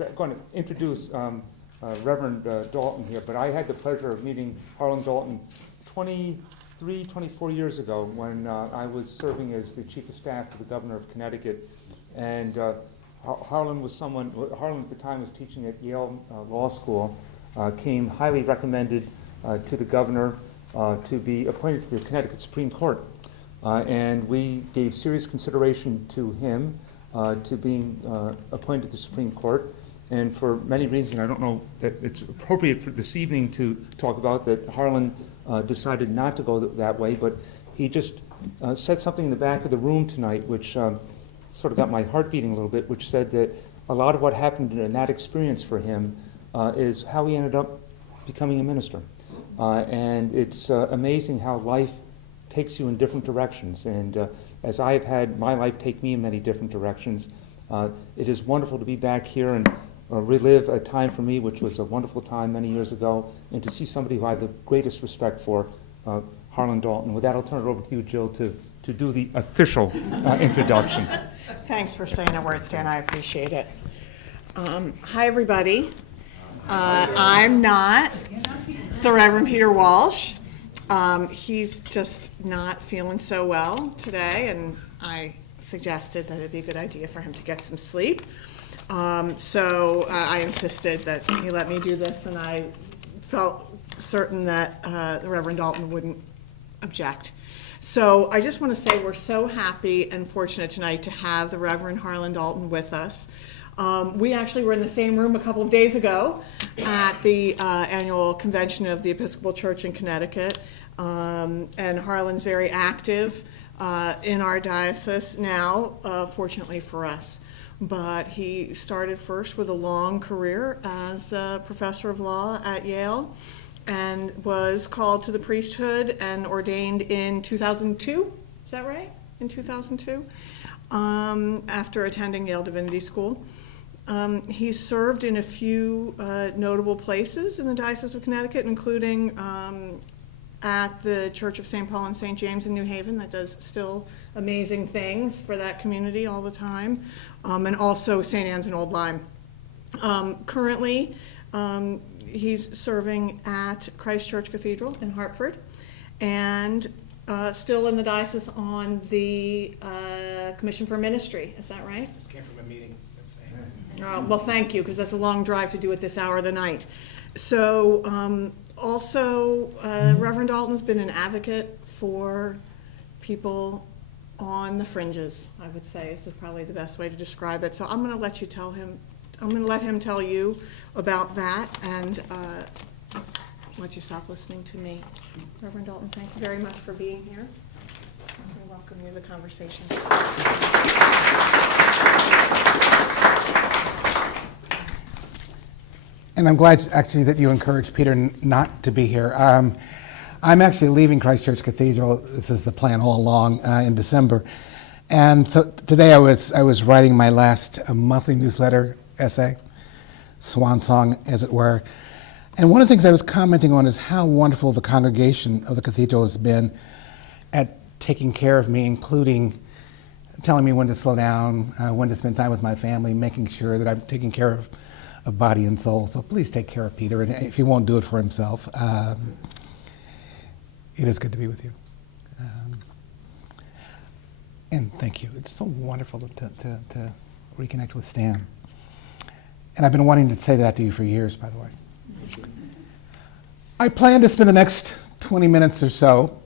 was going to introduce Reverend Dalton here, but I had the pleasure of meeting Harlon Dalton 24 years ago when I was serving as the Chief of Staff to the Governor of Connecticut. And Harlan at the time was teaching at Yale Law School, came highly recommended to the Governor to be appointed to the Connecticut Supreme Court. And we gave serious consideration to him to being appointed to the Supreme Court. And for many reasons, I don't know that it's appropriate for this evening to talk about that, Harlan decided not to go that way, but he just said something in the back of the room tonight which sort of got my heart beating a little bit, which said that a lot of what happened in that experience for him is how he ended up becoming a minister. And it's amazing how life takes you in different directions. And as I've had my life take me in many different directions, it is wonderful to be back here and relive a time for me which was a wonderful time many years ago, and to see somebody who I have the greatest respect for, Harlan Dalton. With that, I'll turn it over to you, Jill, to do the official introduction. Thanks for saying the words, Dan. I appreciate it. Hi, everybody. I'm not the Reverend Peter Walsh. He's just not feeling so well today, and I suggested that it'd be a good idea for him to get some sleep. So I insisted that he let me do this, and I felt certain that the Reverend Dalton wouldn't object. So I just want to say we're so happy and fortunate tonight to have the Reverend Harlan Dalton with us. We actually were in the same room a couple of days ago at the annual convention of the Episcopal Church in Connecticut, and Harlan's very active in our diocese now, fortunately for us. But he started first with a long career as a professor of law at Yale and was called to the priesthood and ordained in 2002. Is that right? In 2002, after attending Yale Divinity School. He's served in a few notable places in the Diocese of Connecticut, including at the Church of St. Paul and St. James in New Haven, that does still amazing things for that community all the time, and also St. Anne's in Old Lyme. Currently, he's serving at Christ Church Cathedral in Hartford, and still in the diocese on the Commission for Ministry. Is that right? Just came from a meeting. Well, thank you, because that's a long drive to do it this hour of the night. So also, Reverend Dalton's been an advocate for people on the fringes, I would say, is probably the best way to describe it. So I'm going to let him tell you about that, and let you stop listening to me. Reverend Dalton, thank you very much for being here. We welcome you to the conversation. And I'm glad actually that you encouraged Peter not to be here. I'm actually leaving Christ Church Cathedral. This is the plan all along in December. And so today I was writing my last monthly newsletter essay, swan song as it were. And one of the things I was commenting on is how wonderful the congregation of the cathedral has been at taking care of me, including telling me when to slow down, when to spend time with my family, making sure that I'm taking care of body and soul. So please take care of Peter, and if he won't do it for himself, it is good to be with you. And thank you. It's so wonderful to reconnect with Stan. And I've been wanting to say that to you for years, by the way. I plan to spend the next 20 minutes or so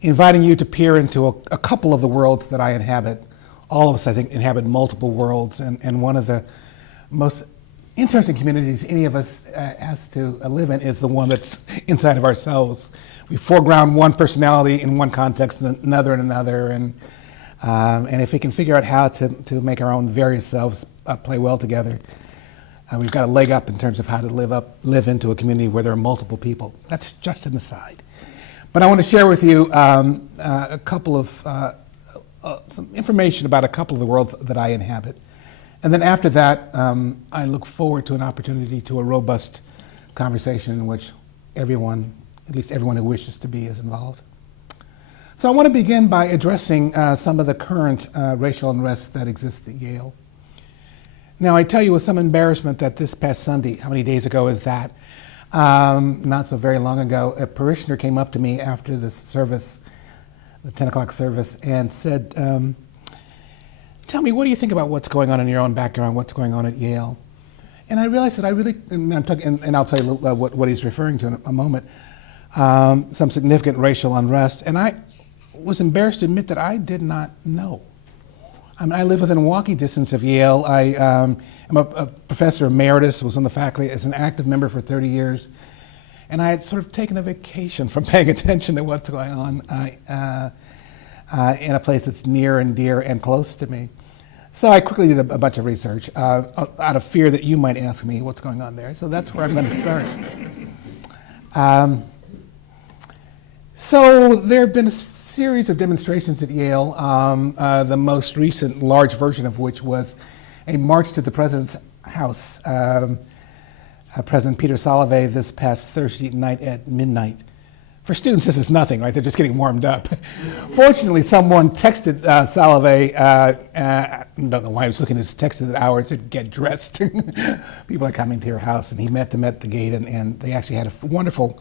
inviting you to peer into a couple of the worlds that I inhabit. All of us, I think, inhabit multiple worlds, and one of the most interesting communities any of us has to live in is the one that's inside of ourselves. We foreground one personality in one context and another in another, and if we can figure out how to make our own various selves play well together, we've got a leg up in terms of how to live into a community where there are multiple people. That's just an aside. But I want to share with you a couple of some information about a couple of the worlds that I inhabit. And then after that, I look forward to an opportunity to a robust conversation in which everyone, at least everyone who wishes to be, is involved. So I want to begin by addressing some of the current racial unrest that exists at Yale. Now, I tell you with some embarrassment that this past Sunday, how many days ago is that? Not so very long ago, a parishioner came up to me after the service, the 10 o'clock service, and said, tell me, what do you think about what's going on in your own background, what's going on at Yale? And I realized that I really, and I'll tell you what he's referring to in a moment, some significant racial unrest, and I was embarrassed to admit that I did not know. I mean, I live within walking distance of Yale. I am a professor emeritus, was on the faculty as an active member for 30 years, and I had sort of taken a vacation from paying attention to what's going on in a place that's near and dear and close to me. So I quickly did a bunch of research out of fear that you might ask me what's going on there. So that's where I'm going to start. So there have been a series of demonstrations at Yale, the most recent large version of which was a march to the president's house, President Peter Salovey, this past Thursday night at midnight. For students, this is nothing, right? They're just getting warmed up. Fortunately, someone texted Salovey, I don't know why I was looking at his texted hour, it said, get dressed. People are coming to your house, and he met them at the gate, and they actually had a wonderful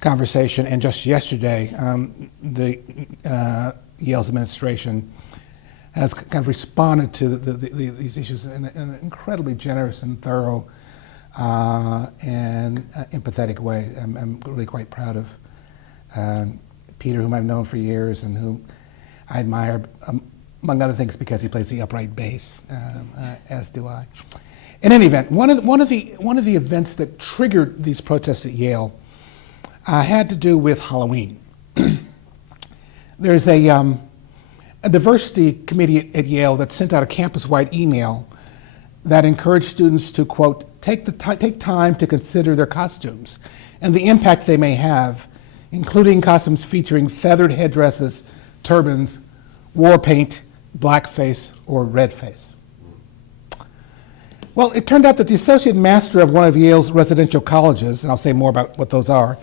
conversation. And just yesterday, Yale's administration has kind of responded to these issues in an incredibly generous and thorough and empathetic way. I'm really quite proud of Peter, whom I've known for years and whom I admire, among other things, because he plays the upright bass, as do I. In any event, one of the events that triggered these protests at Yale had to do with Halloween. There's a diversity committee at Yale that sent out a campus-wide email that encouraged students to, quote, take time to consider their costumes and the impact they may have, including costumes featuring feathered headdresses, turbans, war paint, blackface, or redface. Well, it turned out that the associate master of one of Yale's residential colleges, and I'll say more about what those are,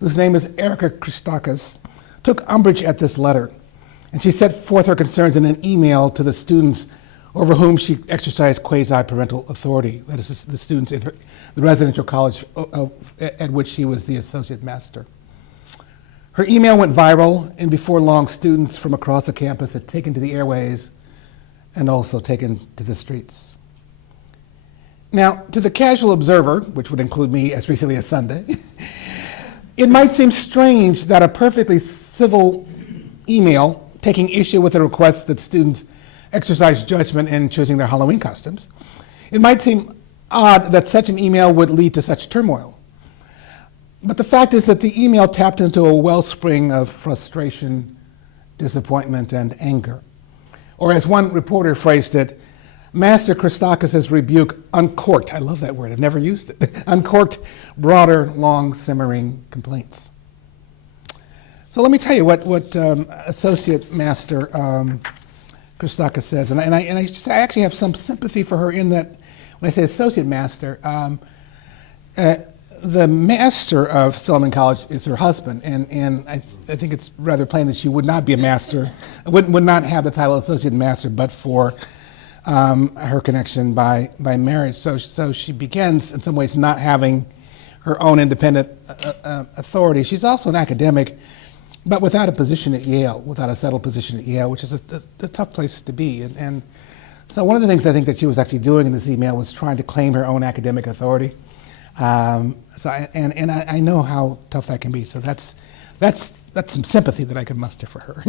whose name is Erica Christakis, took umbrage at this letter, and she set forth her concerns in an email to the students over whom she exercised quasi-parental authority, that is, the students in the residential college at which she was the associate master. Her email went viral, and before long, students from across the campus had taken to the airways and also taken to the streets. Now, to the casual observer, which would include me as recently as Sunday, it might seem strange that a perfectly civil email taking issue with the request that students exercise judgment in choosing their Halloween costumes, it might seem odd that such an email would lead to such turmoil. But the fact is that the email tapped into a wellspring of frustration, disappointment, and anger. Or as one reporter phrased it, Master Christakis' rebuke uncorked, I love that word, I've never used it, uncorked broader, long, simmering complaints. So let me tell you what Associate Master Christakis says, and I actually have some sympathy for her in that when I say Associate Master, the master of Silliman College is her husband, and I think it's rather plain that she would not be a master, would not have the title Associate Master, but for her connection by marriage. So she begins, in some ways, not having her own independent authority. She's also an academic, but without a position at Yale, without a settled position at Yale, which is a tough place to be. And so one of the things I think that she was actually doing in this email was trying to claim her own academic authority. I know how tough that can be. So that's some sympathy that I can muster for her.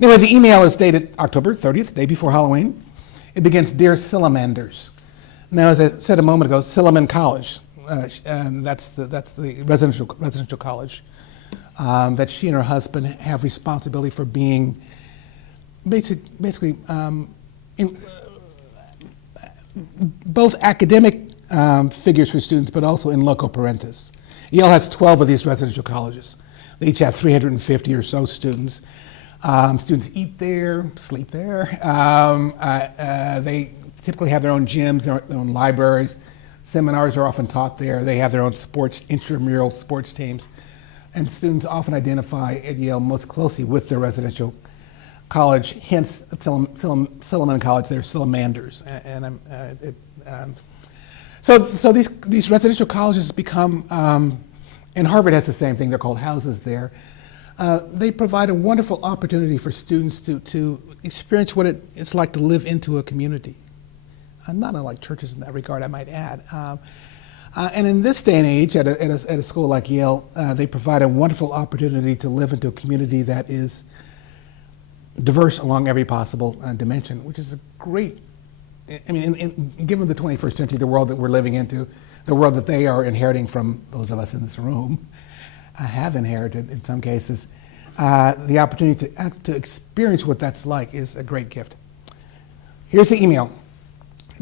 Anyway, the email is dated October 30th, day before Halloween. It begins, Dear Sillamanders. Now, as I said a moment ago, Silliman College, that's the residential college that she and her husband have responsibility for being basically both academic figures for students, but also in loco parentis. Yale has 12 of these residential colleges. They each have 350 or so students. Students eat there, sleep there. They typically have their own gyms, their own libraries. Seminars are often taught there. They have their own intramural sports teams. And students often identify at Yale most closely with their residential college, hence Silliman College, they're Sillimanders. So these residential colleges become, and Harvard has the same thing, they're called houses there. They provide a wonderful opportunity for students to experience what it's like to live into a community. Not unlike churches in that regard, I might add. And in this day and age, at a school like Yale, they provide a wonderful opportunity to live into a community that is diverse along every possible dimension, which is a great, I mean, given the 21st century, the world that we're living into, the world that they are inheriting from those of us in this room, have inherited in some cases, the opportunity to experience what that's like is a great gift. Here's the email.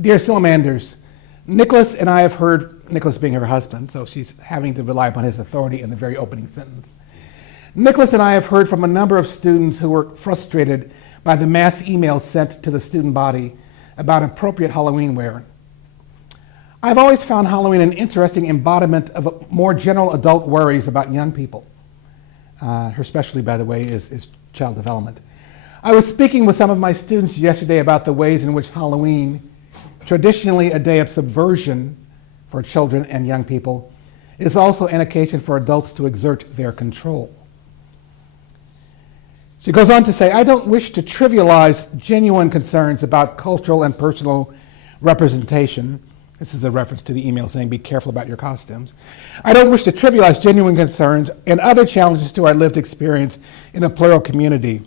Dear Sillimanders, Nicholas and I have heard, Nicholas being her husband, so she's having to rely upon his authority in the very opening sentence. Nicholas and I have heard from a number of students who were frustrated by the mass emails sent to the student body about appropriate Halloween wear. I've always found Halloween an interesting embodiment of more general adult worries about young people. Her specialty, by the way, is child development. I was speaking with some of my students yesterday about the ways in which Halloween, traditionally a day of subversion for children and young people, is also an occasion for adults to exert their control. She goes on to say, I don't wish to trivialize genuine concerns about cultural and personal representation. This is a reference to the email saying, be careful about your costumes. I don't wish to trivialize genuine concerns and other challenges to our lived experience in a plural community.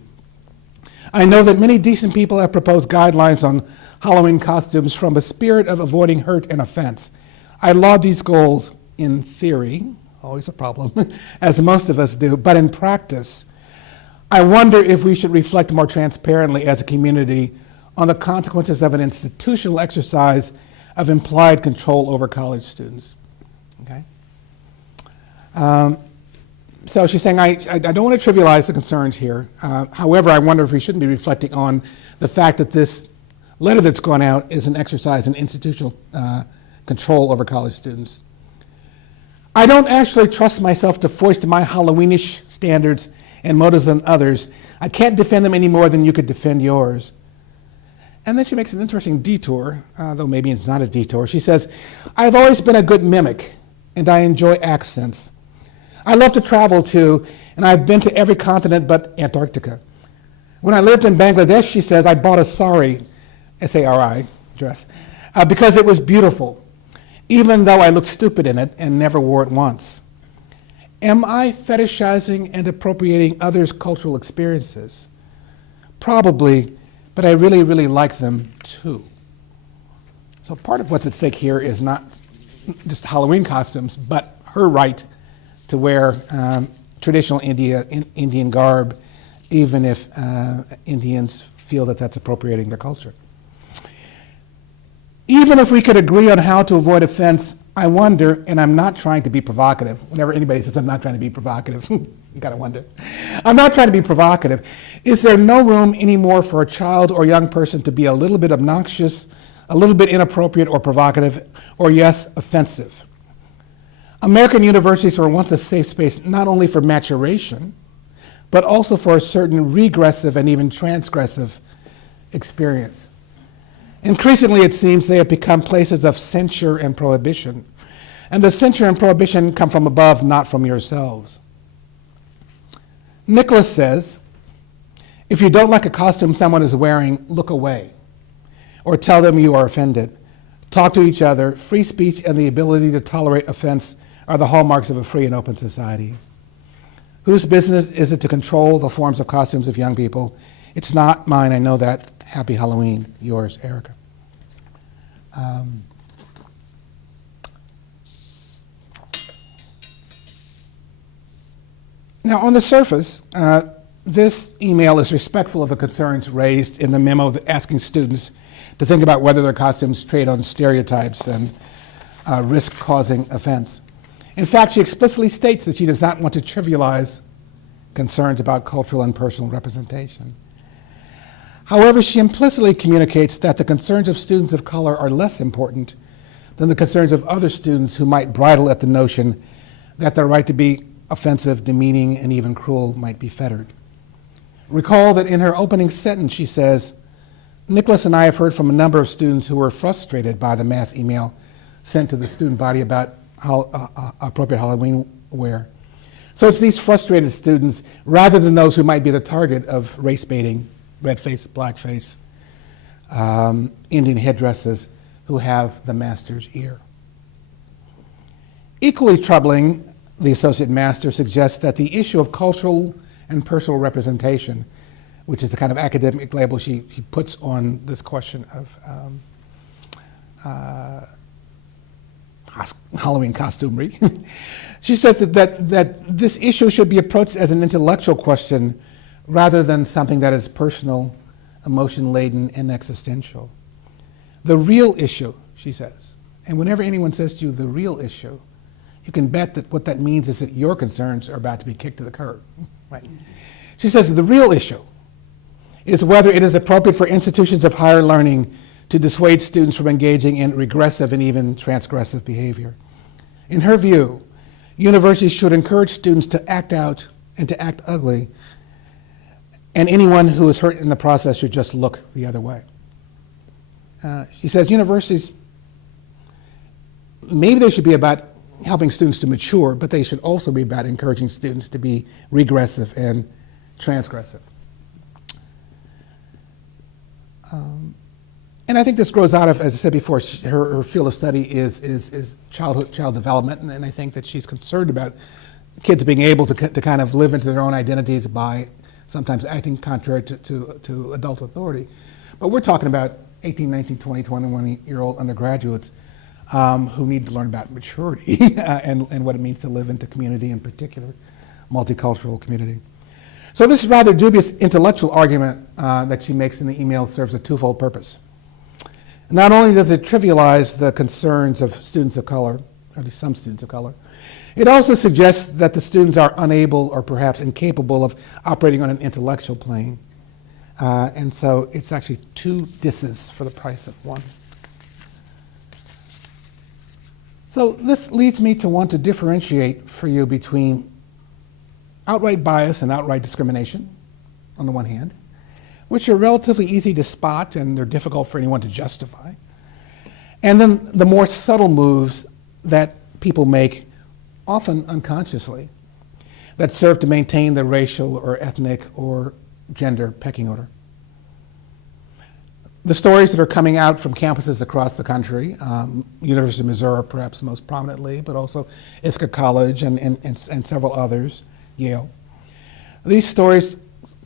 I know that many decent people have proposed guidelines on Halloween costumes from a spirit of avoiding hurt and offense. I laud these goals in theory, always a problem, as most of us do, but in practice, I wonder if we should reflect more transparently as a community on the consequences of an institutional exercise of implied control over college students. Okay? So she's saying, I don't want to trivialize the concerns here. However, I wonder if we shouldn't be reflecting on the fact that this letter that's gone out is an exercise in institutional control over college students. I don't actually trust myself to foist my Halloweenish standards and motives on others. I can't defend them any more than you could defend yours. And then she makes an interesting detour, though maybe it's not a detour. She says, I've always been a good mimic, and I enjoy accents. I love to travel too, and I've been to every continent but Antarctica. When I lived in Bangladesh, she says, I bought a sari, S-A-R-I, dress, because it was beautiful, even though I looked stupid in it and never wore it once. Am I fetishizing and appropriating others' cultural experiences? Probably, but I really, really like them too. So part of what's at stake here is not just Halloween costumes, but her right to wear traditional Indian garb, even if Indians feel that that's appropriating their culture. Even if we could agree on how to avoid offense, I wonder, and I'm not trying to be provocative. Whenever anybody says I'm not trying to be provocative, you gotta wonder. I'm not trying to be provocative. Is there no room anymore for a child or young person to be a little bit obnoxious, a little bit inappropriate or provocative, or yes, offensive? American universities were once a safe space not only for maturation, but also for a certain regressive and even transgressive experience. Increasingly, it seems they have become places of censure and prohibition. And the censure and prohibition come from above, not from yourselves. Nicholas says, if you don't like a costume someone is wearing, look away. Or tell them you are offended. Talk to each other. Free speech and the ability to tolerate offense are the hallmarks of a free and open society. Whose business is it to control the forms of costumes of young people? It's not mine, I know that. Happy Halloween, yours, Erica. Now, on the surface, this email is respectful of the concerns raised in the memo asking students to think about whether their costumes trade on stereotypes and risk causing offense. In fact, she explicitly states that she does not want to trivialize concerns about cultural and personal representation. However, she implicitly communicates that the concerns of students of color are less important than the concerns of other students who might bridle at the notion that their right to be offensive, demeaning, and even cruel might be fettered. Recall that in her opening sentence she says, Nicholas and I have heard from a number of students who were frustrated by the mass email sent to the student body about appropriate Halloween wear. So it's these frustrated students, rather than those who might be the target of race baiting, red face, black face, Indian headdresses, who have the master's ear. Equally troubling, the Associate Master suggests that the issue of cultural and personal representation, which is the kind of academic label she puts on this question of Halloween costumery. She says that this issue should be approached as an intellectual question rather than something that is personal, emotion-laden, and existential. The real issue, she says, and whenever anyone says to you the real issue, you can bet that what that means is that your concerns are about to be kicked to the curb. Right? She says the real issue is whether it is appropriate for institutions of higher learning to dissuade students from engaging in regressive and even transgressive behavior. In her view, universities should encourage students to act out and to act ugly, and anyone who is hurt in the process should just look the other way. She says universities, maybe they should be about helping students to mature, but they should also be about encouraging students to be regressive and transgressive. And I think this grows out of, as I said before, her field of study is child development, and I think that she's concerned about kids being able to kind of live into their own identities by sometimes acting contrary to adult authority. But we're talking about 18, 19, 20, 21-year-old undergraduates who need to learn about maturity and what it means to live into community, in particular, multicultural community. So this rather dubious intellectual argument that she makes in the email serves a twofold purpose. Not only does it trivialize the concerns of students of color, or at least some students of color, it also suggests that the students are unable or perhaps incapable of operating on an intellectual plane. And so it's actually two disses for the price of one. So this leads me to want to differentiate for you between outright bias and outright discrimination, on the one hand, which are relatively easy to spot and they're difficult for anyone to justify. And then the more subtle moves that people make, often unconsciously, that serve to maintain the racial or ethnic or gender pecking order. The stories that are coming out from campuses across the country, University of Missouri perhaps most prominently, but also Ithaca College and several others, Yale. These stories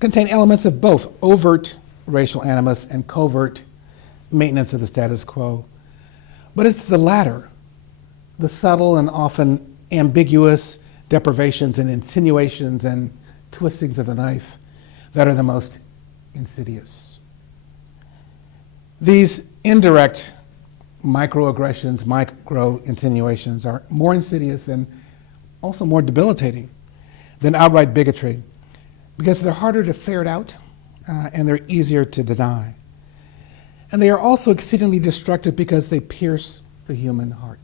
contain elements of both overt racial animus and covert maintenance of the status quo. But it's the latter, the subtle and often ambiguous deprivations and insinuations and twistings of the knife that are the most insidious. These indirect microaggressions, micro-insinuations are more insidious and also more debilitating than outright bigotry because they're harder to ferret out and they're easier to deny. And they are also exceedingly destructive because they pierce the human heart.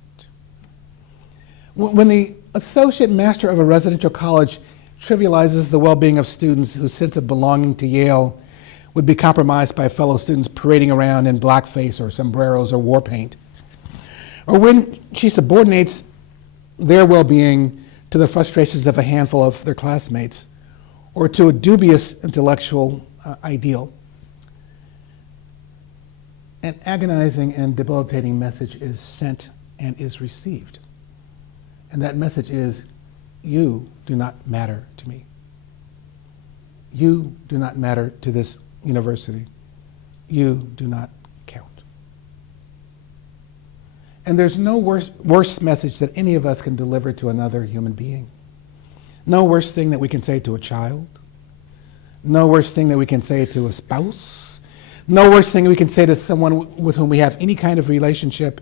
When the associate master of a residential college trivializes the well-being of students whose sense of belonging to Yale would be compromised by fellow students parading around in blackface or sombreros or war paint, or when she subordinates their well-being to the frustrations of a handful of their classmates, or to a dubious intellectual ideal, an agonizing and debilitating message is sent and is received. And that message is, you do not matter to me. You do not matter to this university. You do not count. And there's no worse message that any of us can deliver to another human being. No worse thing that we can say to a child. No worse thing that we can say to a spouse. No worse thing we can say to someone with whom we have any kind of relationship,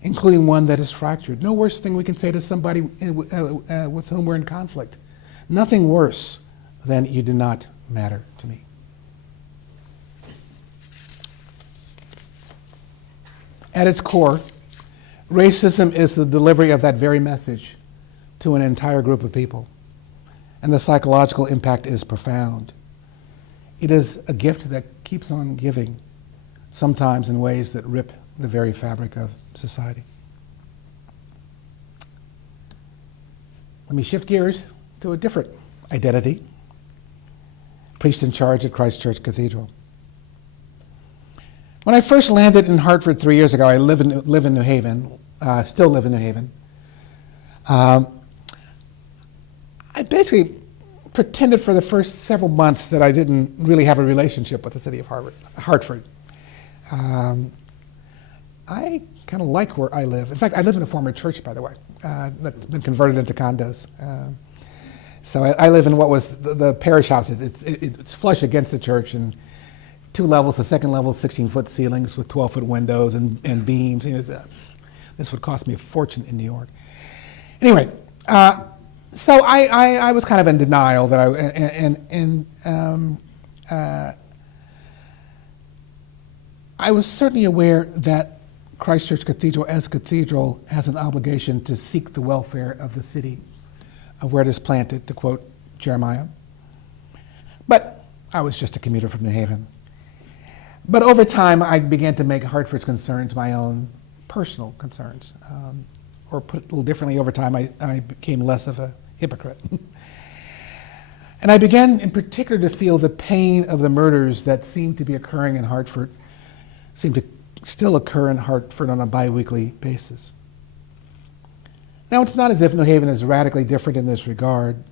including one that is fractured. No worse thing we can say to somebody with whom we're in conflict. Nothing worse than you do not matter to me. At its core, racism is the delivery of that very message to an entire group of people. And the psychological impact is profound. It is a gift that keeps on giving, sometimes in ways that rip the very fabric of society. Let me shift gears to a different identity. Priest in charge at Christ Church Cathedral. When I first landed in Hartford 3 years ago, I live in New Haven, still live in New Haven. I basically pretended for the first several months that I didn't really have a relationship with the city of Hartford. I kind of like where I live. In fact, I live in a former church, by the way, that's been converted into condos. So I live in what was the parish house. It's flush against the church, and 2 levels. The second level, 16-foot ceilings with 12-foot windows and beams. This would cost me a fortune in New York. Anyway, so I was kind of in denial that I was certainly aware that Christ Church Cathedral, as a cathedral, has an obligation to seek the welfare of the city of where it is planted, to quote Jeremiah. But I was just a commuter from New Haven. But over time, I began to make Hartford's concerns my own personal concerns. Or put it a little differently, over time, I became less of a hypocrite. And I began in particular to feel the pain of the murders that seemed to be occurring in Hartford, seemed to still occur in Hartford on a bi-weekly basis. Now, it's not as if New Haven is radically different in this regard,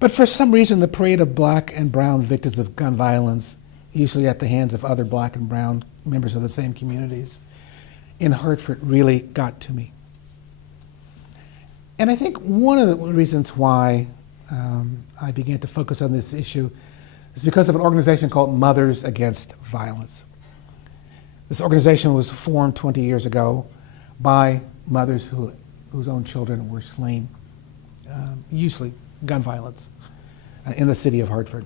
but for some reason, the parade of black and brown victims of gun violence, usually at the hands of other black and brown members of the same communities, in Hartford really got to me. And I think one of the reasons why I began to focus on this issue is because of an organization called Mothers Against Violence. This organization was formed 20 years ago by mothers whose own children were slain, usually gun violence, in the city of Hartford.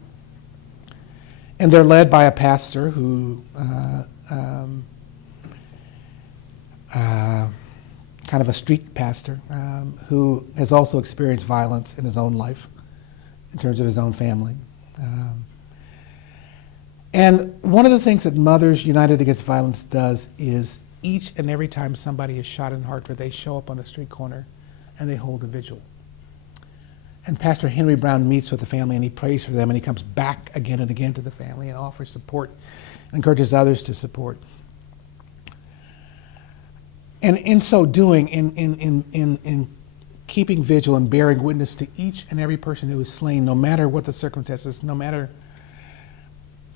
And they're led by a pastor who kind of a street pastor who has also experienced violence in his own life in terms of his own family. And one of the things that Mothers United Against Violence does is each and every time somebody is shot in Hartford, they show up on the street corner and they hold a vigil. And Pastor Henry Brown meets with the family and he prays for them, and he comes back again and again to the family and offers support and encourages others to support. And in so doing, in keeping vigil and bearing witness to each and every person who is slain, no matter what the circumstances, no matter,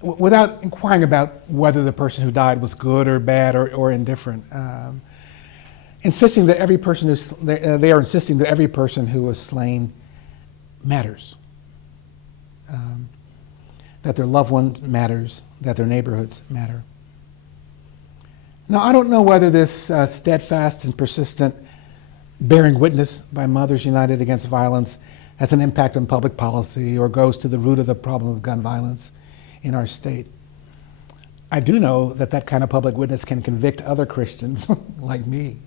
without inquiring about whether the person who died was good or bad or indifferent, insisting that every person they are insisting that every person who was slain matters, that their loved one matters, that their neighborhoods matter. Now, I don't know whether this steadfast and persistent bearing witness by Mothers United Against Violence has an impact on public policy or goes to the root of the problem of gun violence in our state. I do know that that kind of public witness can convict other Christians like me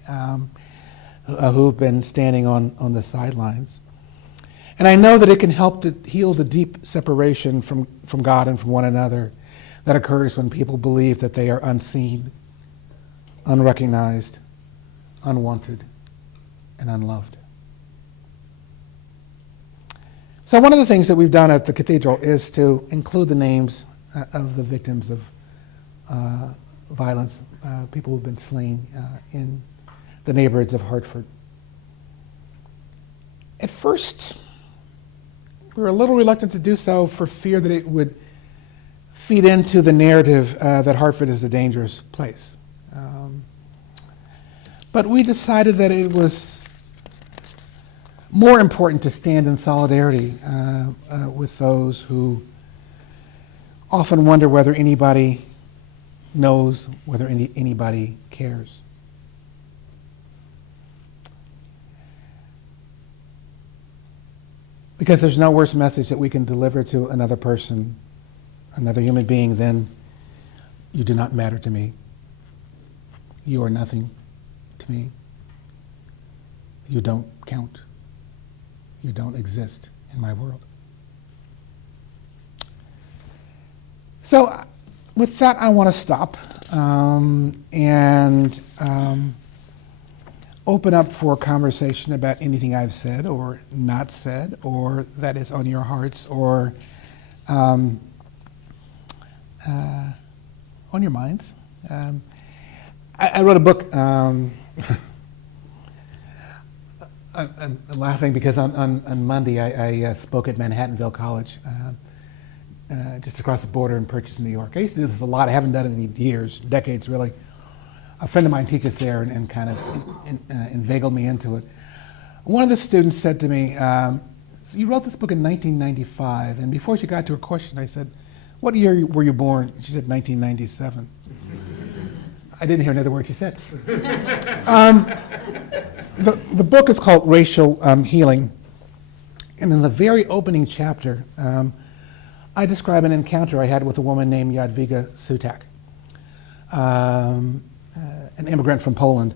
who've been standing on the sidelines. And I know that it can help to heal the deep separation from God and from one another that occurs when people believe that they are unseen, unrecognized, unwanted, and unloved. So one of the things that we've done at the cathedral is to include the names of the victims of violence, people who've been slain in the neighborhoods of Hartford. At first, we were a little reluctant to do so for fear that it would feed into the narrative that Hartford is a dangerous place. But we decided that it was more important to stand in solidarity with those who often wonder whether anybody knows, whether anybody cares. Because there's no worse message that we can deliver to another person, another human being, than you do not matter to me. You are nothing to me. You don't count. You don't exist in my world. So with that, I want to stop and open up for conversation about anything I've said or not said, or that is on your hearts, or on your minds. I wrote a book. I'm laughing because on Monday I spoke at Manhattanville College, just across the border in Purchase, New York. I used to do this a lot. I haven't done it in years, decades really. A friend of mine teaches there and kind of inveigled me into it. One of the students said to me, so you wrote this book in 1995, and before she got to her question, I said, what year were you born? She said 1997. I didn't hear another word she said. The book is called Racial Healing, and in the very opening chapter, I describe an encounter I had with a woman named Jadwiga Sutak, an immigrant from Poland.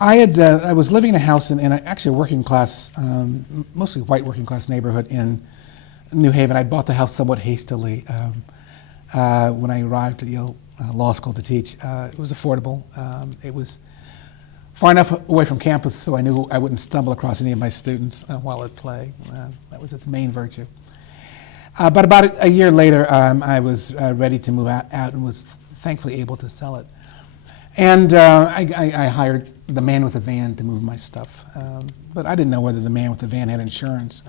I was living in a house in actually a working class, mostly white working class neighborhood in New Haven. I bought the house somewhat hastily when I arrived at Yale Law School to teach. It was affordable. It was far enough away from campus so I knew I wouldn't stumble across any of my students while at play. That was its main virtue. But about a year later, I was ready to move out and was thankfully able to sell it. And I hired the man with the van to move my stuff. But I didn't know whether the man with the van had insurance.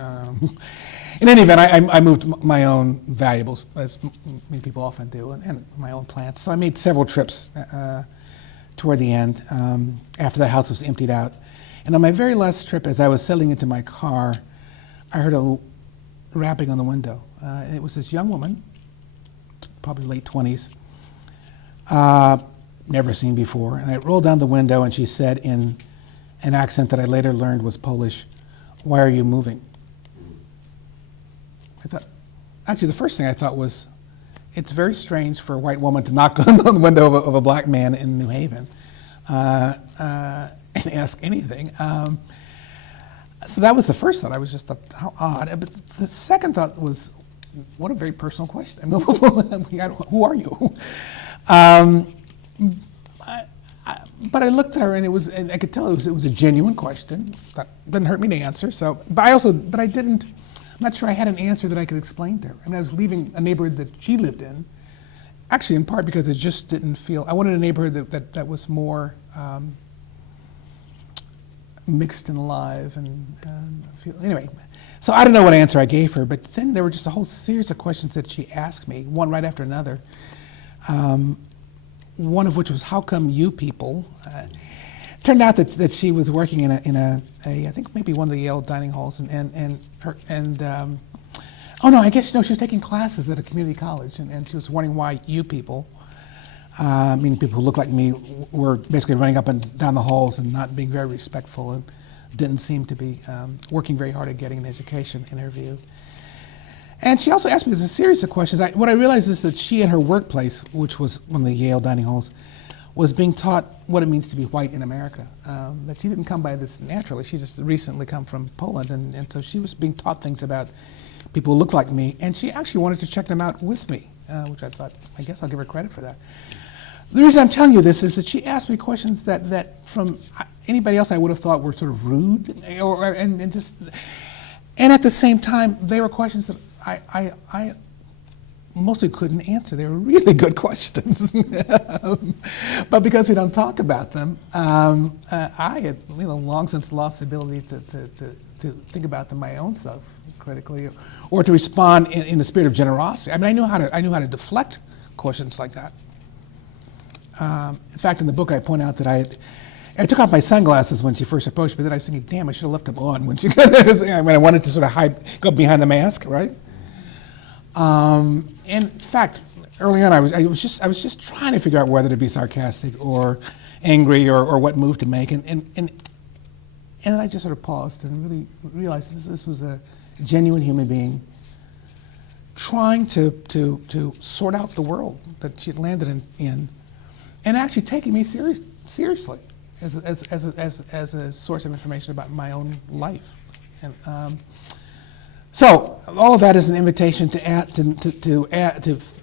In any event, I moved my own valuables, as many people often do, and my own plants. So I made several trips toward the end, after the house was emptied out. And on my very last trip, as I was settling into my car, I heard a rapping on the window. And it was this young woman, probably late 20s, never seen before. And I rolled down the window and she said in an accent that I later learned was Polish, "Why are you moving?" I thought, actually the first thing I thought was, it's very strange for a white woman to knock on the window of a black man in New Haven and ask anything. So that was the first thought. I was just thought, how odd. But the second thought was, what a very personal question. I mean, who are you? But I looked at her, and I could tell it was a genuine question. That didn't hurt me to answer. So, but I didn't. I'm not sure I had an answer that I could explain to her. I mean, I was leaving a neighborhood that she lived in, actually in part because it just didn't feel. I wanted a neighborhood that was more mixed and alive, anyway. So I don't know what answer I gave her, but then there were just a whole series of questions that she asked me, one right after another. One of which was, how come you people? Turned out that she was working in a I think maybe one of the Yale dining halls, oh no, I guess she was taking classes at a community college, and she was wondering why you people, meaning people who look like me, were basically running up and down the halls and not being very respectful and didn't seem to be working very hard at getting an education, in her view. And she also asked me a series of questions. What I realized is that she, in her workplace, which was one of the Yale dining halls, was being taught what it means to be white in America. That she didn't come by this naturally. She just recently come from Poland, and so she was being taught things about people who looked like me, and she actually wanted to check them out with me, which I thought, I guess I'll give her credit for that. The reason I'm telling you this is that she asked me questions that from anybody else I would have thought were sort of rude, and at the same time, they were questions that I mostly couldn't answer. They were really good questions. But because we don't talk about them, I had long since lost the ability to think about them my own self critically, or to respond in the spirit of generosity. I mean, I knew how to deflect questions like that. In fact, in the book, I point out that I took off my sunglasses when she first approached me. Then I was thinking, damn, I should have left them on when I wanted to sort of go behind the mask, right? In fact, early on, I was just trying to figure out whether to be sarcastic or angry or what move to make, and then I just sort of paused and really realized this was a genuine human being trying to sort out the world that she had landed in, and actually taking me seriously as a source of information about my own life. And So all of that is an invitation to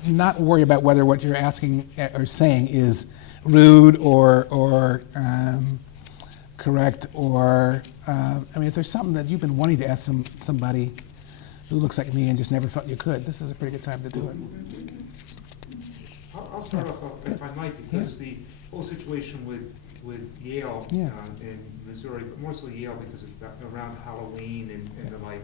not worry about whether what you're asking or saying is rude or correct or I mean, if there's something that you've been wanting to ask somebody who looks like me and just never felt you could, this is a pretty good time to do it. I'll start off, if I might, because the whole situation with Yale Yeah. in Missouri, but more so Yale because it's around Halloween and the like,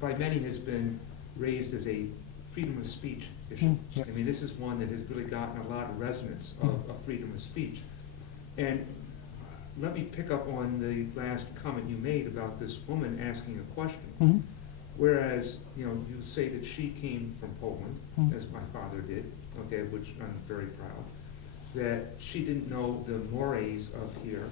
by many has been raised as a freedom of speech issue. Yeah. I mean, this is one that has really gotten a lot of resonance of freedom of speech. And let me pick up on the last comment you made about this woman asking a question. Mm-hmm. Whereas, you know, you say that she came from Poland, Mhm. as my father did, okay, which I'm very proud, that she didn't know the mores of here.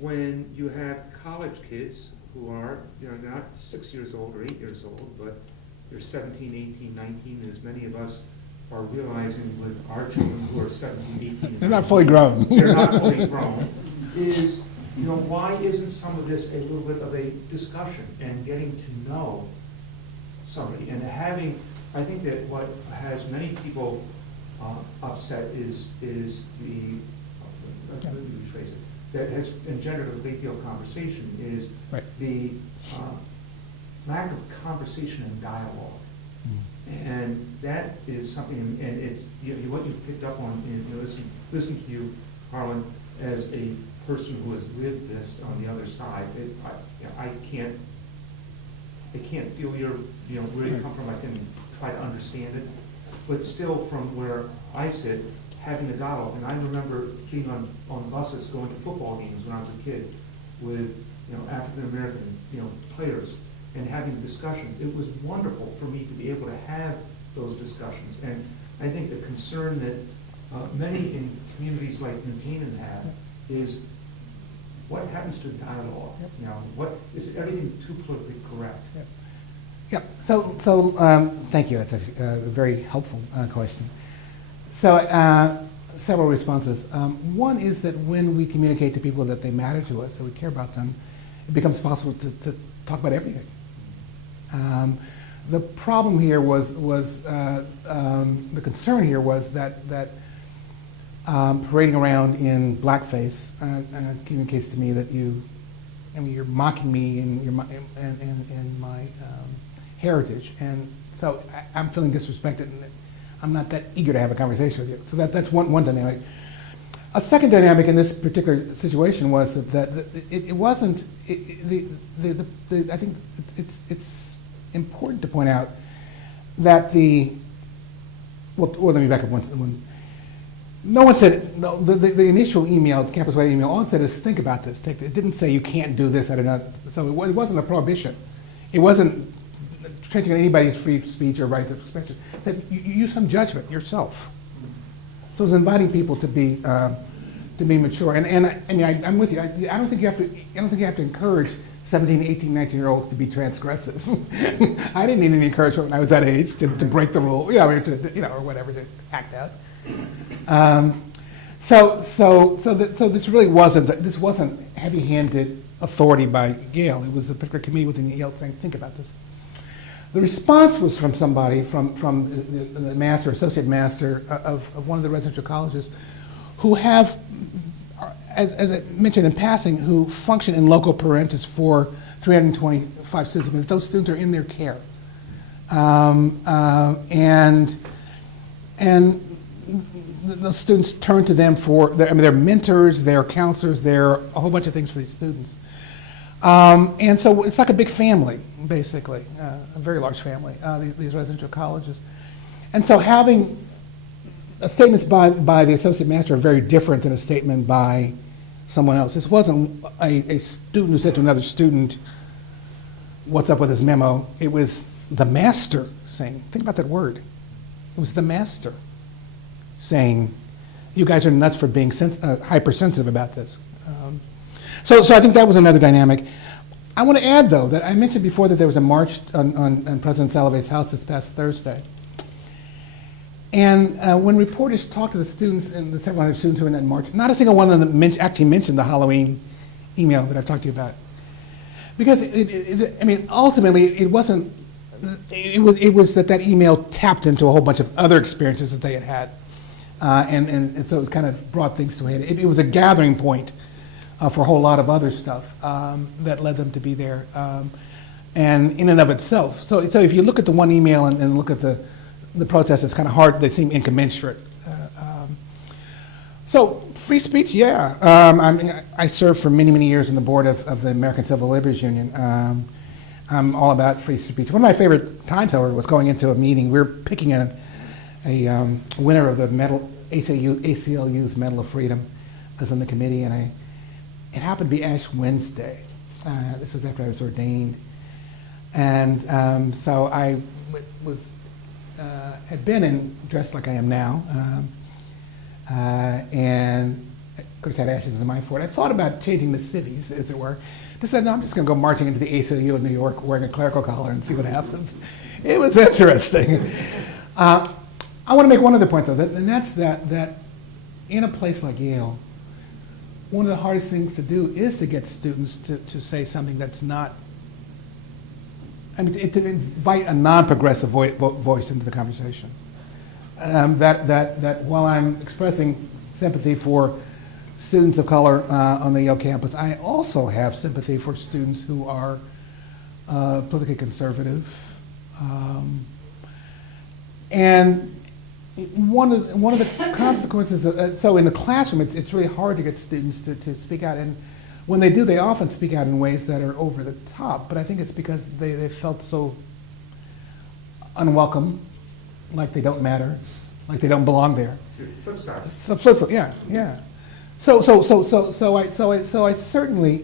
When you have college kids who are, you know, not 6 years old or 8 years old, but they're 17, 18, 19, as many of us are realizing with our children who are 17, 18. They're not fully grown. They're not fully grown, is, you know, why isn't some of this a little bit of a discussion and getting to know somebody and having, I think that what has many people upset is the, let me rephrase it, that has engendered a great deal of conversation is Right. the lack of conversation and dialogue. And that is something, and it's, you know, what you picked up on in listening to you, Harlan, as a person who has lived this on the other side, I can't feel your, you know, where you come from. I can try to understand it, but still, from where I sit, having a dialogue, and I remember being on buses going to football games when I was a kid with, you know, African American, you know, players, and having discussions. It was wonderful for me to be able to have those discussions, and I think the concern that many in communities like New Canaan have is what happens to dialogue? Yep. You know, what is everything too politically correct? Yep. Yeah. So thank you. That's a very helpful question. So several responses. One is that when we communicate to people that they matter to us, that we care about them, it becomes possible to talk about everything. The problem here was the concern here was that parading around in blackface communicates to me that you're mocking me and my heritage, and so I'm feeling disrespected, and I'm not that eager to have a conversation with you. So that's one dynamic. A second dynamic in this particular situation was that it wasn't. I think it's important to point out that well, let me back up one. No one said, no, the initial email, the campus-wide email, all it said is think about this. It didn't say you can't do this, so it wasn't a prohibition. It wasn't trenching on anybody's free speech or right to expression. It said you use some judgment yourself. So it was inviting people to be mature. And I mean, I'm with you. I don't think you have to encourage 17, 18, 19-year-olds to be transgressive. I didn't need any encouragement when I was that age to break the rule, or whatever, to act out. So this really wasn't heavy-handed authority by Yale. It was a particular committee within Yale saying, think about this. The response was from somebody, from the master, associate master of one of the residential colleges, who have, as I mentioned in passing, who function in local parentis for 325 students. I mean, those students are in their care. And the students turn to them for, they're mentors, they're counselors, they're a whole bunch of things for these students. And so it's like a big family, basically, a very large family, these residential colleges. And so having statements by the associate master are very different than a statement by someone else. This wasn't a student who said to another student, what's up with his memo? It was the master saying, think about that word. It was the master saying, you guys are nuts for being hypersensitive about this. So I think that was another dynamic. I want to add, though, that I mentioned before that there was a march on President Salave's house this past Thursday. And when reporters talked to the students and the several hundred students who were in that march, not a single one of them actually mentioned the Halloween email that I've talked to you about. Because I mean, ultimately, it wasn't. It was that email tapped into a whole bunch of other experiences that they had had, and so it kind of brought things to a head. It was a gathering point for a whole lot of other stuff that led them to be there, and in and of itself. So if you look at the one email and look at the protest, it's kind of hard. They seem incommensurate. So free speech, yeah. I served for many, many years on the board of the American Civil Liberties Union. I'm all about free speech. One of my favorite times, however, was going into a meeting. We were picking a winner of the ACLU's Medal of Freedom. I was on the committee, and it happened to be Ash Wednesday. This was after I was ordained. And so I had been dressed like I am now. And of course had ashes in my fort. I thought about changing the civvies, as it were. Just said, no, I'm just going to go marching into the ACLU in New York wearing a clerical collar and see what happens. It was interesting. I want to make one other point, though, and that's that in a place like Yale, one of the hardest things to do is to get students to say something that's not, I mean, to invite a non-progressive voice into the conversation. That while I'm expressing sympathy for students of color on the Yale campus, I also have sympathy for students who are politically conservative. And one of the consequences, so in the classroom, it's really hard to get students to speak out. And when they do, they often speak out in ways that are over the top. But I think it's because they felt so unwelcome, like they don't matter, like they don't belong there. Flip side. So, yeah. So I certainly,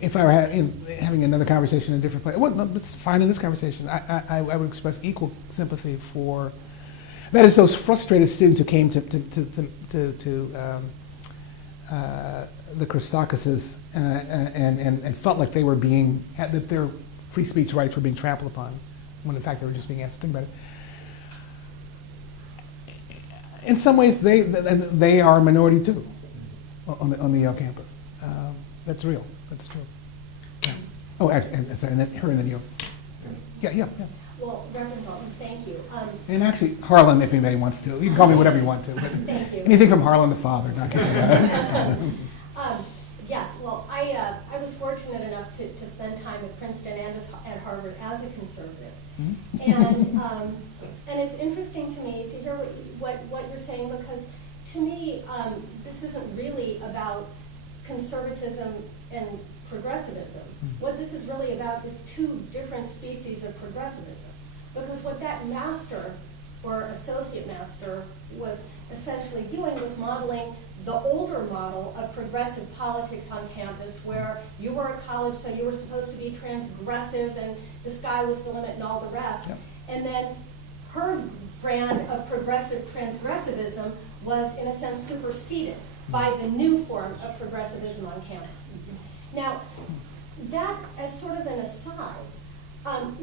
if I were having another conversation in a different place, well, no, it's fine in this conversation. I would express equal sympathy for, that is, those frustrated students who came to the Christakises and felt like they were that their free speech rights were being trampled upon, when in fact they were just being asked to think about it. In some ways, they are a minority too on the Yale campus. That's real. That's true. Yeah. Oh, actually, sorry, and then her and then you. Yeah. Well, Reverend Dalton, thank you. And actually, Harlan, if anybody wants to. You can call me whatever you want to. But Thank you. anything from Harlan the father, not kidding. Yes, well, I was fortunate enough to spend time at Princeton and at Harvard as a conservative. And it's interesting to me to hear what you're saying, because to me, this isn't really about conservatism and progressivism. What this is really about is two different species of progressivism. Because what that master or associate master was essentially doing was modeling the older model of progressive politics on campus, where you were a college, so you were supposed to be transgressive and the sky was the limit and all the rest. Yep. And then her brand of progressive transgressivism was, in a sense, superseded by the new form of progressivism on campus. Now, that as sort of an aside,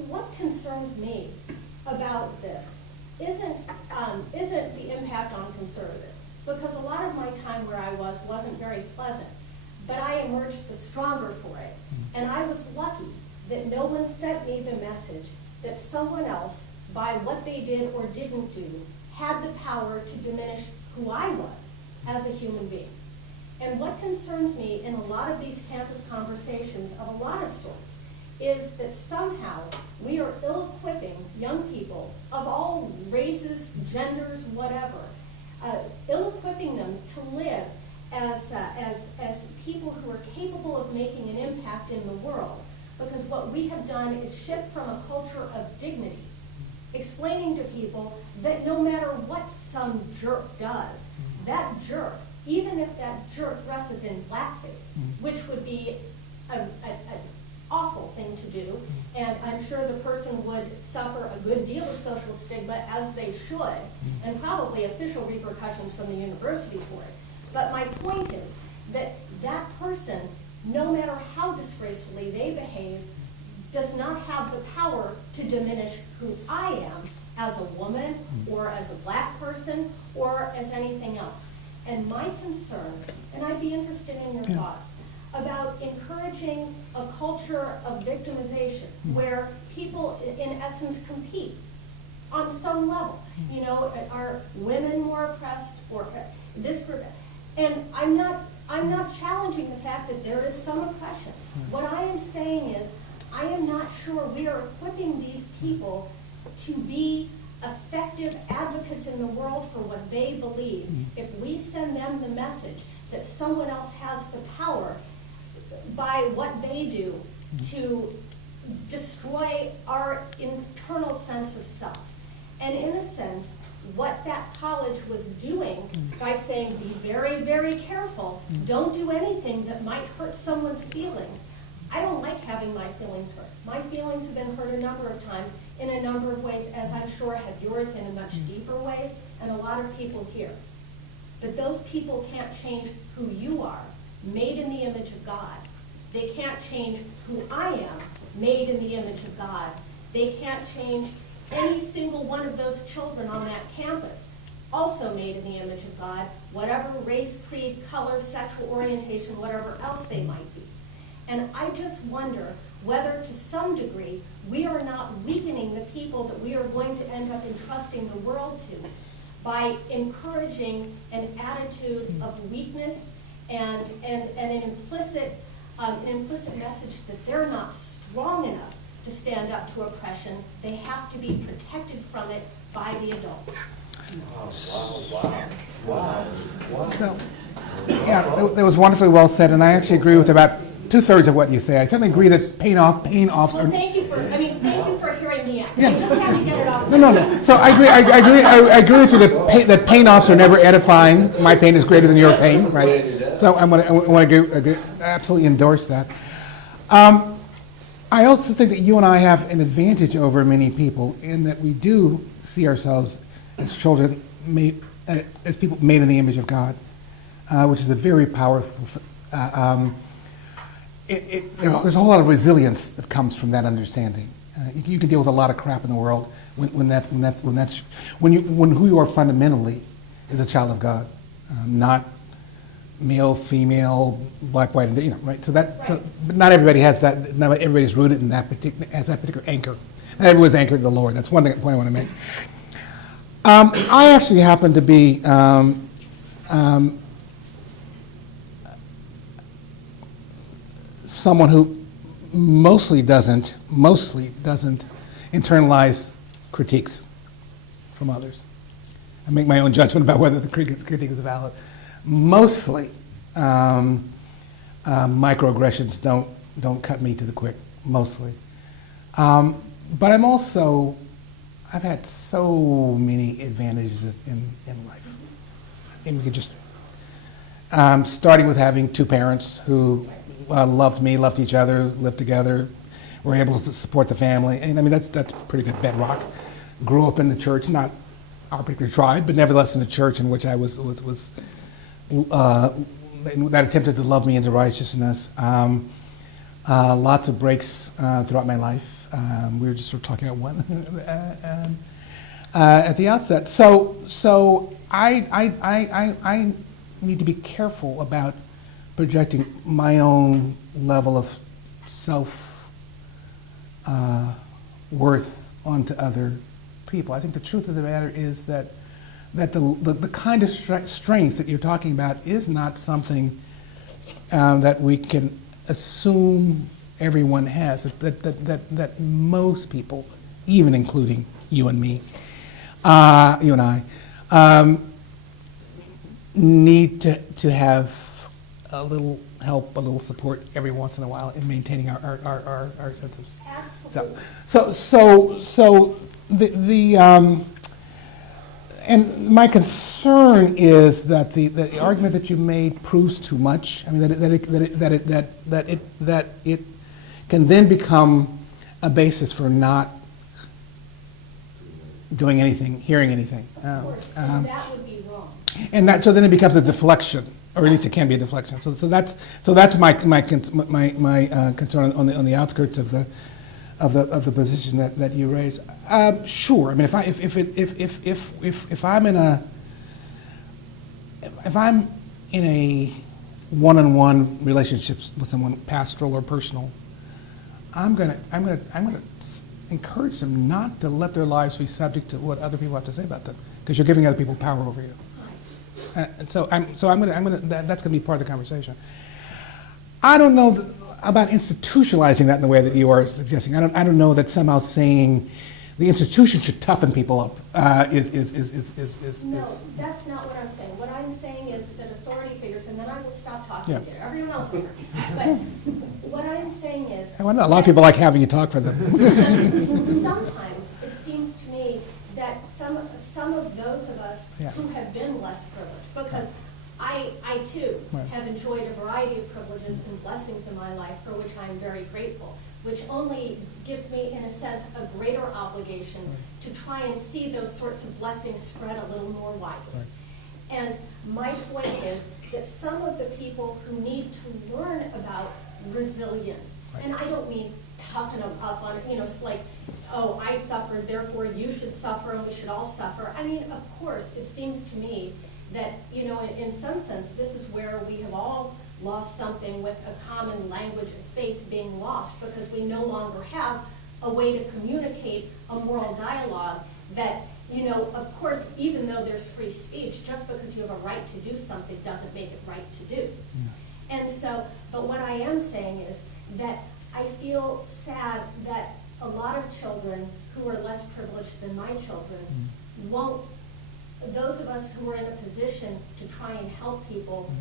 what concerns me about this isn't the impact on conservatives, because a lot of my time where I wasn't very pleasant, but I emerged the stronger for it. And I was lucky that no one sent me the message that someone else, by what they did or didn't do, had the power to diminish who I was as a human being. And what concerns me in a lot of these campus conversations of a lot of sorts is that somehow we are ill-equipping young people of all races, genders, whatever, ill-equipping them to live as people who are capable of making an impact in the world. Because what we have done is shift from a culture of dignity, explaining to people that no matter what some jerk does, that jerk, even if that jerk dresses in blackface, which would be an awful thing to do, and I'm sure the person would suffer a good deal of social stigma, as they should, and probably official repercussions from the university for it. But my point is that that person, no matter how disgracefully they behave, does not have the power to diminish who I am as a woman or as a black person or as anything else. And my concern, and I'd be interested in your thoughts, about encouraging a culture of victimization where people in essence compete on some level. You know, are women more oppressed or this group? And I'm not challenging the fact that there is some oppression. What I am saying is, I am not sure we are equipping these people to be effective advocates in the world for what they believe. If we send them the message that someone else has the power by what they do to destroy our internal sense of self. And in a sense, what that college was doing by saying, be very, very careful, don't do anything that might hurt someone's feelings. I don't like having my feelings hurt. My feelings have been hurt a number of times in a number of ways, as I'm sure have yours in a much deeper ways, and a lot of people here. But those people can't change who you are, made in the image of God. They can't change who I am, made in the image of God. They can't change any single one of those children on that campus, also made in the image of God, whatever race, creed, color, sexual orientation, whatever else they might be. And I just wonder whether to some degree we are not weakening the people that we are going to end up entrusting the world to by encouraging an attitude of weakness and an implicit message that they're not strong enough to stand up to oppression. They have to be protected from it by the adults. So, yeah, that was wonderfully well said, and I actually agree with about 2/3 of what you say. I certainly agree that pain-offs Well, are... thank you for hearing me out. Yeah. I just had to get it off. No. So I agree with you that pain-offs are never edifying. My pain is greater than your pain, right? So I want to agree, absolutely endorse that. I also think that you and I have an advantage over many people in that we do see ourselves as children made, as people made in the image of God, which is a very powerful. There's a whole lot of resilience that comes from that understanding. You can deal with a lot of crap in the world when who you are fundamentally is a child of God, not male, female, black, white, right? So but not everybody has that. Not everybody's rooted in that particular anchor. Not everyone's anchored in the Lord. That's one point I want to make. I actually happen to be someone who mostly doesn't internalize critiques from others. I make my own judgment about whether the critique is valid. Mostly, microaggressions don't cut me to the quick. Mostly, but I've had so many advantages in life. And we could just starting with having two parents who loved me, loved each other, lived together, were able to support the family, and I mean that's pretty good bedrock. Grew up in the church, not our particular tribe, but nevertheless in the church in which I was that attempted to love me into righteousness. Lots of breaks throughout my life. We were just sort of talking about one at the outset. So I need to be careful about projecting my own level of self-worth onto other people. I think the truth of the matter is that the kind of strength that you're talking about is not something that we can assume everyone has. That most people, even including you and me, you and I, need to have a little help, a little support every once in a while in maintaining our sense of Absolutely. So the and my concern is that the argument that you made proves too much. I mean that it can then become a basis for not doing anything, hearing anything. Of course, and that would be wrong. And so then it becomes a deflection, or at least it can be a deflection. So that's my concern on the outskirts of the position that you raise. Sure. I mean, if I'm in if I'm in a one-on-one relationships with someone, pastoral or personal, I'm gonna encourage them not to let their lives be subject to what other people have to say about them, because you're giving other people power over you. And so that's gonna be part of the conversation. I don't know about institutionalizing that in the way that you are suggesting. I don't know that somehow saying the institution should toughen people up is. No, that's not what I'm saying. What I'm saying is that authority figures, and then I will stop talking Yeah. to everyone else here. But what I'm saying is. I know a lot of people like having you talk for them. Sometimes it seems to me that some of those of us Yeah. who have been less privileged, because I too Right. have enjoyed a variety of privileges and blessings in my life for which I'm very grateful, which only gives me, in a sense, a greater obligation to try and see those sorts of blessings spread a little more widely. And my point is that some of the people who need to learn about resilience, and I don't mean toughen them up on, it's like, oh, I suffered, therefore you should suffer and we should all suffer. I mean, of course, it seems to me that, in some sense, this is where we have all lost something, with a common language of faith being lost, because we no longer have a way to communicate a moral dialogue that, of course, even though there's free speech, just because you have a right to do something doesn't make it right to do. Yeah. And so, but what I am saying is that I feel sad that a lot of children who are less privileged than my children won't, those of us who are in a position to try and help people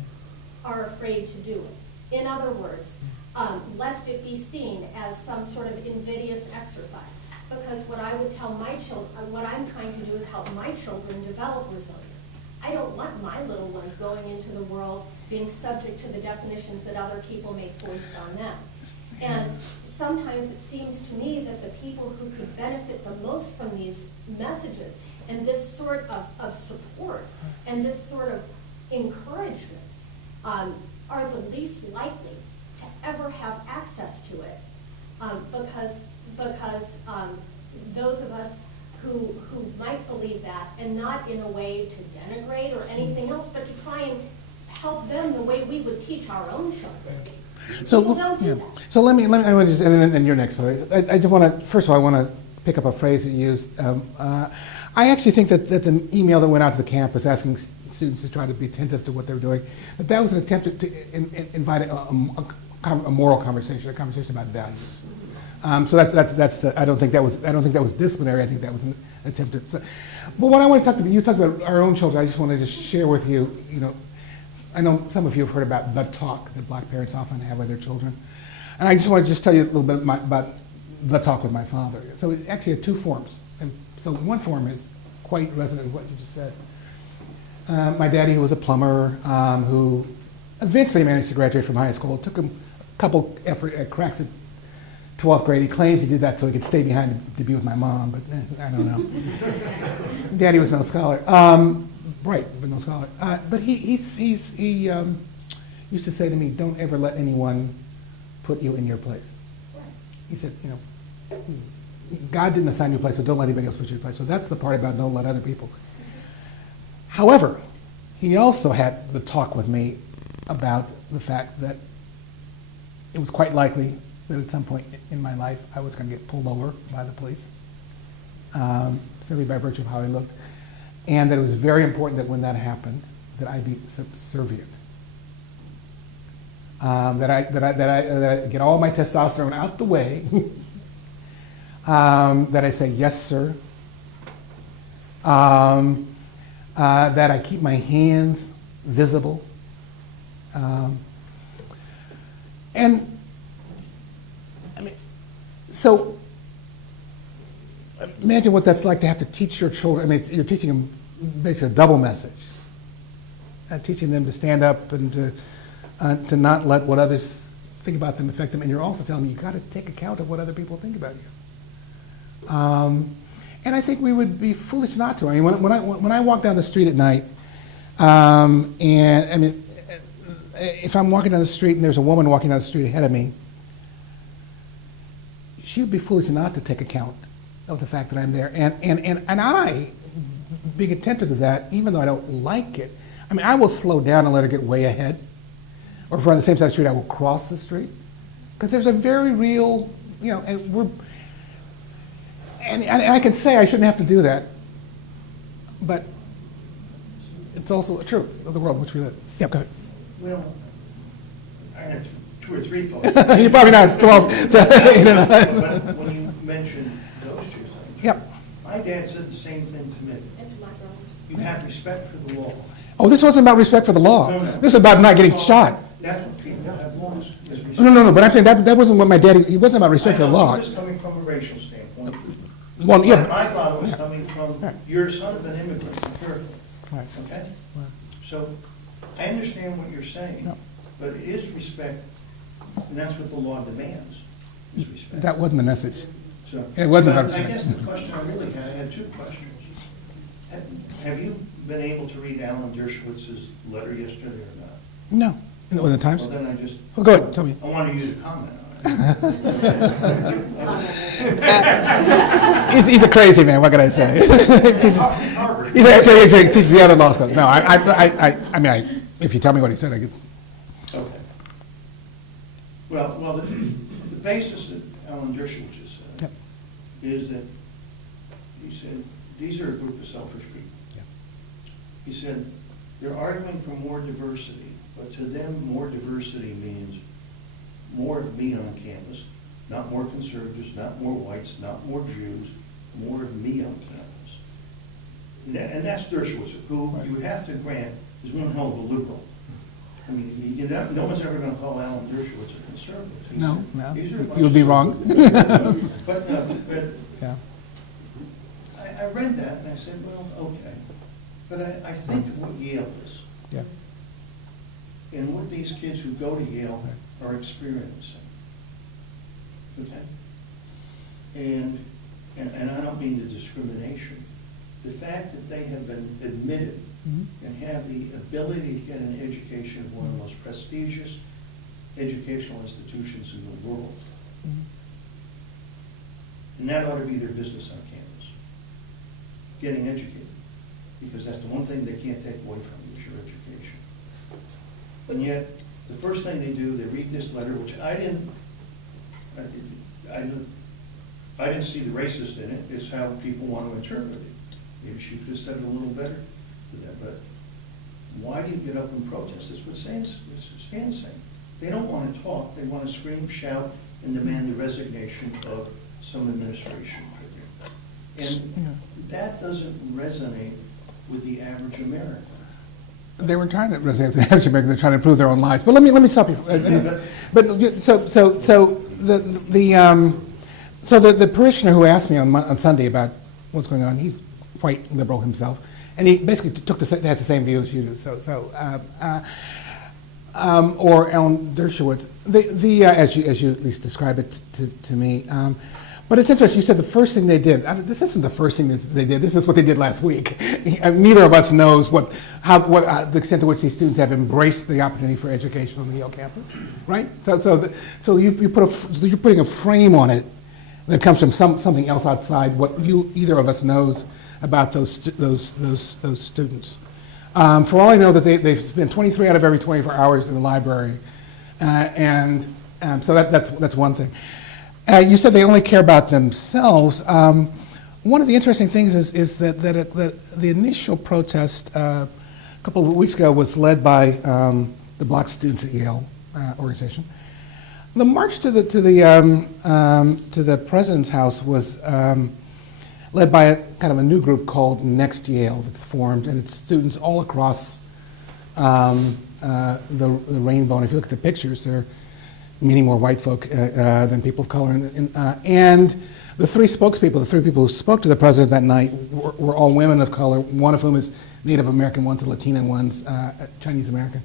are afraid to do it. In other words, lest it be seen as some sort of invidious exercise. Because what I would tell my children, what I'm trying to do is help my children develop resilience. I don't want my little ones going into the world being subject to the definitions that other people may foist on them. And sometimes it seems to me that the people who could benefit the most from these messages and this sort of support and this sort of encouragement are the least likely to ever have access to it, because those of us who might believe that, and not in a way to denigrate or anything else, but to try and help them the way we would teach our own children. So, People don't do that. So let me, I want to just, and then your next phrase. I just want to, first of all, I want to pick up a phrase that you used. I actually think that the email that went out to the campus asking students to try to be attentive to what they were doing, that was an attempt to invite a moral conversation, a conversation about values. So that's the, I don't think that was disciplinary. I think that was an attempt at. But what I want to talk about, you talked about our own children. I just want to just share with you, I know some of you have heard about the talk that black parents often have with their children. And I just want to just tell you a little bit about the talk with my father. So it actually had two forms. And so one form is quite resonant with what you just said. My daddy, who was a plumber, who eventually managed to graduate from high school, took him a couple cracks at 12th grade. He claims he did that so he could stay behind to be with my mom, but I don't know. Daddy was no scholar. Bright, but no scholar. But he used to say to me, "Don't ever let anyone put you in your place." He said, God didn't assign you a place, so don't let anybody else put you in your place. So that's the part about don't let other people. However, he also had the talk with me about the fact that it was quite likely that at some point in my life I was going to get pulled over by the police, simply by virtue of how I looked. And that it was very important that when that happened, that I be subservient. That I get all my testosterone out the way. That I say yes, sir. That I keep my hands visible. And I mean, so. Imagine what that's like to have to teach your children. I mean, you're teaching them basically a double message. Teaching them to stand up and to not let what others think about them affect them. And you're also telling them you've got to take account of what other people think about you. And I think we would be foolish not to. I mean, when I walk down the street at night, and I mean, if I'm walking down the street and there's a woman walking down the street ahead of me, she would be foolish not to take account of the fact that I'm there. And I, being attentive to that, even though I don't like it, I mean, I will slow down and let her get way ahead. Or if we're on the same side of the street, I will cross the street. Because there's a very real, and I can say I shouldn't have to do that, but it's also a truth of the world in which we live. Yeah, go ahead. Well, I have 2 or 3 thoughts. You're probably not, it's 12. So, But when you mentioned those 2 things. Yep. My dad said the same thing to me. It's my brothers. You have respect for the law. Oh, this wasn't about respect for the law. No, no. This is about not getting shot. That's what people have lost, is respect. No, but I'm saying that wasn't what my daddy, he wasn't about respect for the I know, law. he was coming from a racial standpoint. Well, yeah. My father was coming from, you're a son of an immigrant, be careful, Right. okay? So, I understand what you're saying, but it is respect, and that's what the law demands, is respect. That wasn't the message. So, It wasn't but about I respect. guess the question I really had, I had 2 questions. Have you been able to read Alan Dershowitz's letter yesterday or not? No. In the Times? Well, then I just, Well, go ahead, tell me. I wanted you to comment on it. He's a crazy man, what can I say? He's actually teaches the other law school. No, I mean, if you tell me what he said, I could. Okay. Well, the basis that Alan Dershowitz has said Yep. is that, he said, these are a group of selfish people. Yep. He said, they're arguing for more diversity, but to them, more diversity means more of me on campus, not more conservatives, not more whites, not more Jews, more of me on campus. And that's Dershowitz, who you have to grant is one hell of a liberal. I mean, no one's ever going to call Alan Dershowitz a conservative. He No, said, no, "These are a bunch you would of be wrong." But Yeah. I read that and I said, well, okay. But I think of what Yale is Yeah. and what these kids who go to Yale are experiencing. Okay? And I don't mean the discrimination. The fact that they have been admitted and have the ability to get an education at one of the most prestigious educational institutions in the world. And that ought to be their business on campus, getting educated, because that's the one thing they can't take away from you, is your education. And yet, the first thing they do, they read this letter, which I didn't see the racist in it, is how people want to interpret it. Maybe she could have said it a little better to them, but why do you get up and protest? That's what Stan's saying. They don't want to talk, they want to scream, shout, and demand the resignation of some administration figure. And that doesn't resonate with the average American. They were trying to resonate with the average American. They're trying to improve their own lives. But let me stop you. But the parishioner who asked me on Sunday about what's going on, he's quite liberal himself, and he basically has the same view as you do. Or Alan Dershowitz, as you at least describe it to me. But it's interesting. You said the first thing they did. This isn't the first thing that they did. This is what they did last week. Neither of us knows the extent to which these students have embraced the opportunity for education on the Yale campus, right? So you're putting a frame on it that comes from something else outside what either of us knows about those students. For all I know, that they've spent 23 out of every 24 hours in the library, so that's one thing. You said they only care about themselves. One of the interesting things is that the initial protest a couple of weeks ago was led by the Black Students at Yale organization. The march to the president's house was led by a kind of a new group called Next Yale that's formed, and it's students all across the rainbow. And if you look at the pictures, they're many more white folk than people of color. And the three spokespeople, the three people who spoke to the president that night were all women of color, one of whom is Native American, one's a Latina, one's Chinese American.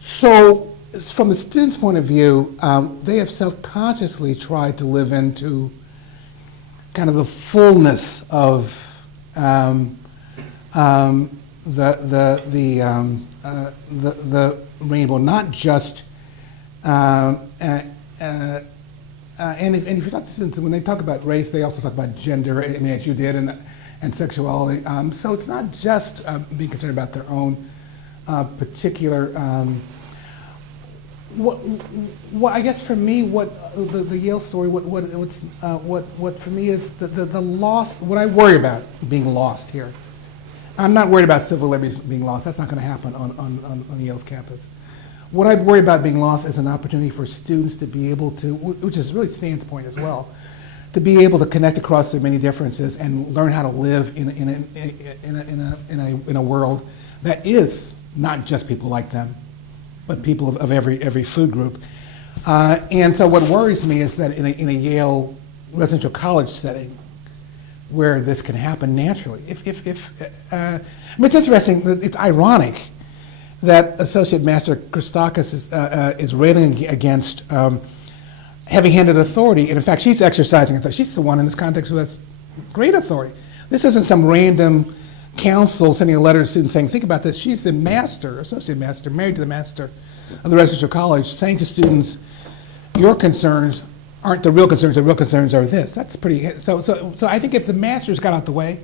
So from the students' point of view, they have self-consciously tried to live into kind of the fullness of the rainbow, not just and if you talk to students, when they talk about race, they also talk about gender, I mean, as you did, and sexuality. So it's not just being concerned about their own particular. What I guess for me, what the Yale story, what for me is the lost. What I worry about being lost here. I'm not worried about civil liberties being lost. That's not going to happen on Yale's campus. What I worry about being lost is an opportunity for students to be able to, which is really Stan's point as well, to be able to connect across their many differences and learn how to live in a world that is not just people like them, but people of every food group. And so what worries me is that in a Yale residential college setting, where this can happen naturally. I mean, it's interesting, it's ironic that Associate Master Christakis is railing against heavy-handed authority, and in fact, she's exercising authority. She's the one in this context who has great authority. This isn't some random council sending a letter to students saying, think about this. She's the master, associate master, married to the master of the residential college, saying to students, your concerns aren't the real concerns are this. That's pretty, so I think if the masters got out the way,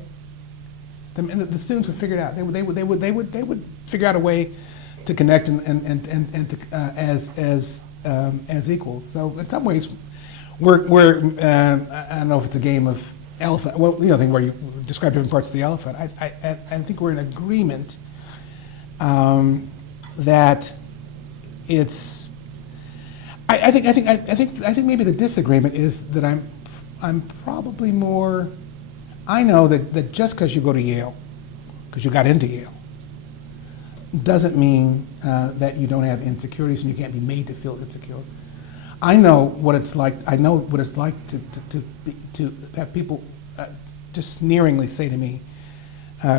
the students would figure it out. They would figure out a way to connect and to, as equals. So in some ways, we're I don't know if it's a game of elephant. Well, the thing where you describe different parts of the elephant. I think we're in agreement that it's. I think maybe the disagreement is that I'm probably more. I know that just because you go to Yale, because you got into Yale, doesn't mean that you don't have insecurities and you can't be made to feel insecure. I know what it's like. I know what it's like to have people just sneeringly say to me,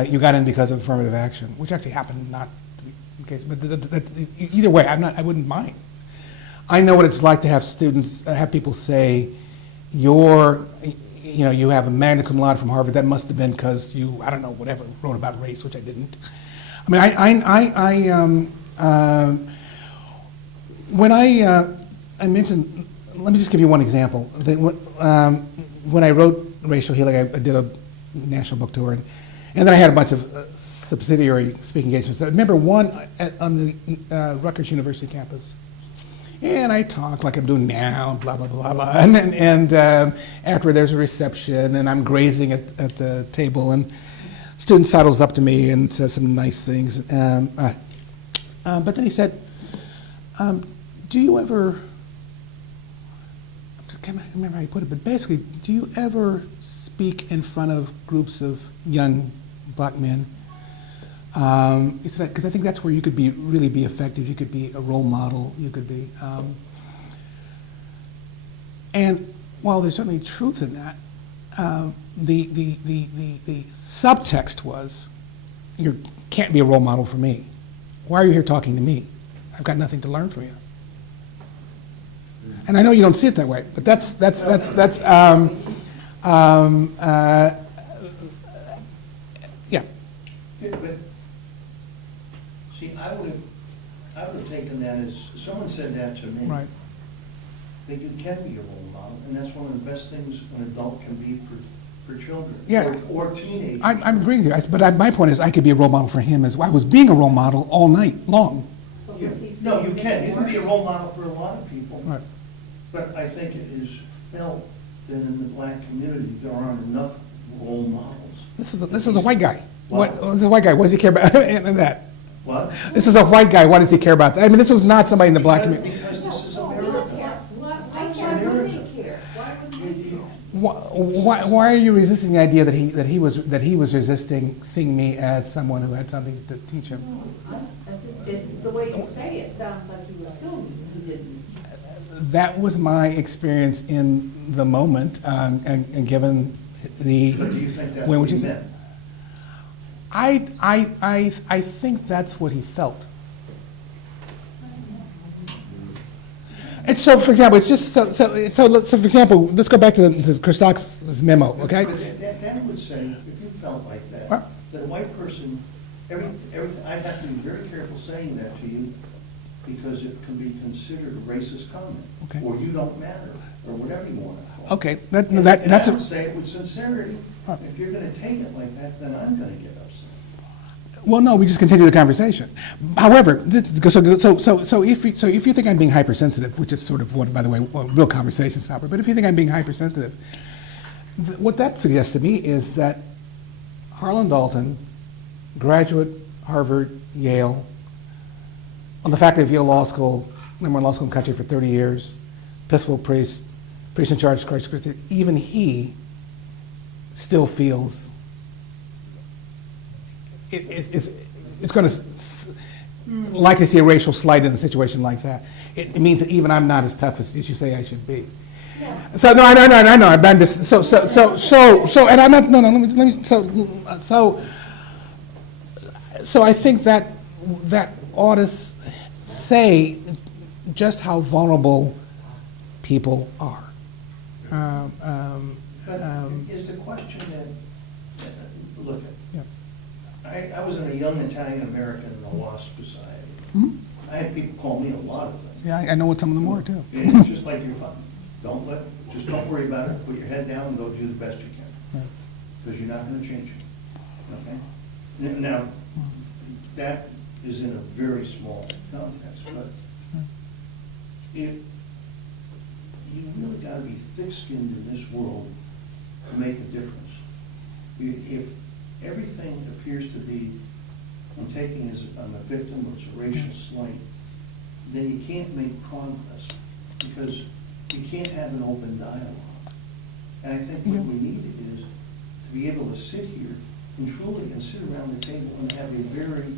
"You got in because of affirmative action," which actually happened, not to be the case. But either way, I wouldn't mind. I know what it's like to have students, have people say, you have a magna cum laude from Harvard. That must have been because you, I don't know, whatever, wrote about race, which I didn't. I mean, when I mentioned, let me just give you one example. When I wrote Racial Healing, I did a national book tour, and then I had a bunch of subsidiary speaking engagements. I remember one on the Rutgers University campus. And I talk like I'm doing now, blah, blah, blah, blah. And after there's a reception, and I'm grazing at the table, and student sidles up to me and says some nice things. But then he said, do you ever, I can't remember how he put it, but basically, do you ever speak in front of groups of young black men? He said, because I think that's where you could really be effective. You could be a role model. You could be, and while there's certainly truth in that, the subtext was, you can't be a role model for me. Why are you here talking to me? I've got nothing to learn from you. And I know you don't see it that way, but that's yeah. But, see, I would have taken that as, someone said that to me. Right. That you can be a role model, and that's one of the best things an adult can be for children. Yeah. Or teenagers. I'm agreeing with you, but my point is I could be a role model for him as well. I was being a role model all night long. Yeah. No, you can. You can be a role model for a lot of people. Right. But I think it is felt that in the black community, there aren't enough role models. This is a white guy. What? This is a white guy. What does he care about that? What? This is a white guy. Why does he care about that? I mean, this was not somebody in the black community. Because this is America. Why are you resisting the idea that he was resisting seeing me as someone who had something to teach him? The way you say it sounds like you assume he didn't. That was my experience in the moment, and given the. But do you think that's way in what which he he's- meant? I think that's what he felt. It's so, for example, it's just so for example, let's go back to Christakis' memo, okay? But that would say, if you felt like that, What? that a white person, I'd have to be very careful saying that to you, because it can be considered a racist comment. Okay. Or you don't matter, or whatever you want to call it. Okay, And that's I a. would say it with sincerity. Huh. If you're gonna take it like that, then I'm gonna get upset. Well, no, we just continue the conversation. However, so if you think I'm being hypersensitive, which is sort of what, by the way, a real conversation stopper, but if you think I'm being hypersensitive, what that suggests to me is that Harlon Dalton, graduate, Harvard, Yale, on the faculty of Yale Law School, number one law school in the country for 30 years, Episcopal priest, priest in charge of Christ Christi, even he still feels it's going to likely see a racial slight in a situation like that. It means that even I'm not as tough as you say I should be. Yeah. So no, I know. I'm just so, and I'm not. No, let me. So I think that ought to say just how vulnerable people are. But is the question that, look, Yeah. I was in a young Italian American in the WASP Society. Mhm. I had people call me a lot of things. Yeah, I know what some of them are too. And it's just like your father. Just don't worry about it, put your head down and go do the best you can. Because you're not gonna change it, okay? Now, that is in a very small context, but you really gotta be thick-skinned in this world to make a difference. If everything appears to be, I'm a victim, or it's a racial slight, then you can't make progress, because you can't have an open dialogue. And I think what we need is to be able to sit here and truly sit around the table and have a very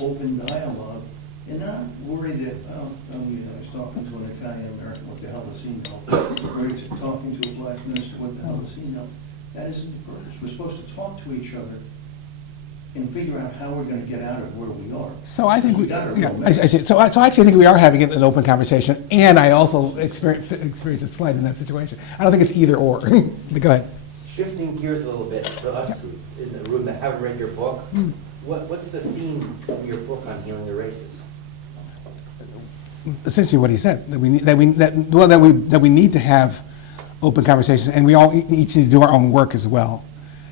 open dialogue, and not worry that, he's talking to an Italian American, what the hell does he know? Or he's talking to a black minister, what the hell does he know? That isn't the purpose. We're supposed to talk to each other and figure out how we're gonna get out of where we are. So I think We got a real I mess. see. So I actually think we are having an open conversation, and I also experience a slight in that situation. I don't think it's either or. But go ahead. Shifting gears a little bit, for us in the room that haven't read your book, what's the theme of your book on healing the races? Essentially, what he said, that we need to have open conversations, and we all each need to do our own work as well.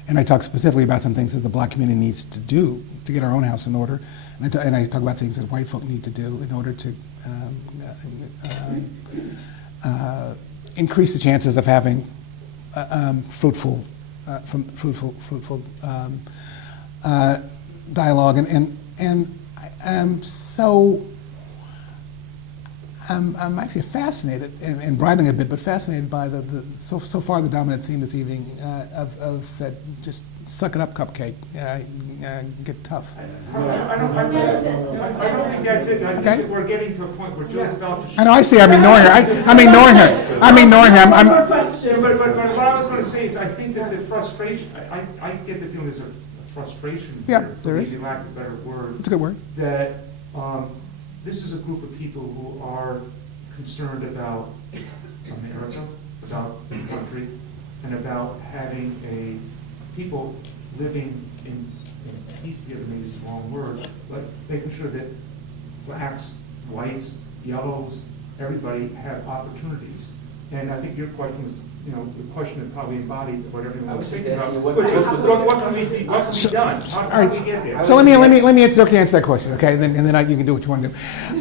And I talk specifically about some things that the black community needs to do to get our own house in order, and I talk about things that white folk need to do in order to increase the chances of having fruitful dialogue. I'm actually fascinated and bridling a bit, but fascinated by so far the dominant theme this evening of that just suck it up cupcake, get tough. I don't think that's it. I think that we're getting to a point where Jill's about to. I know. I see. I'm ignoring her. I'm ignoring her. But what I was going to say is, I think that the frustration. I get the feeling there's a frustration. Yeah, here, there for is. maybe lack of a better word. It's a good word. That this is a group of people who are concerned about America, about the country, and about having people living in peace together. Maybe it's the wrong word, but making sure that blacks, whites, yellows, everybody have opportunities. And I think your question was, the question that probably embodied what everyone was thinking about. What can be done? How do we get there? So let me answer that question, okay? And then you can do what you want to do.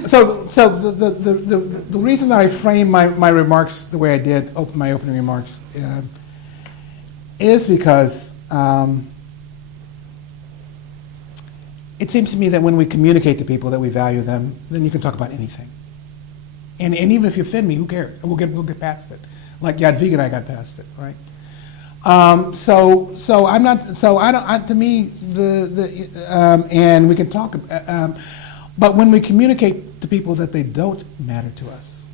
So the reason that I framed my remarks the way I did, my opening remarks, is because it seems to me that when we communicate to people that we value them, then you can talk about anything. And even if you offend me, who cares? We'll get past it. Like Yadviga and I got past it, right? So I'm not. So I don't. To me, and we can talk. But when we communicate to people that they don't matter to us,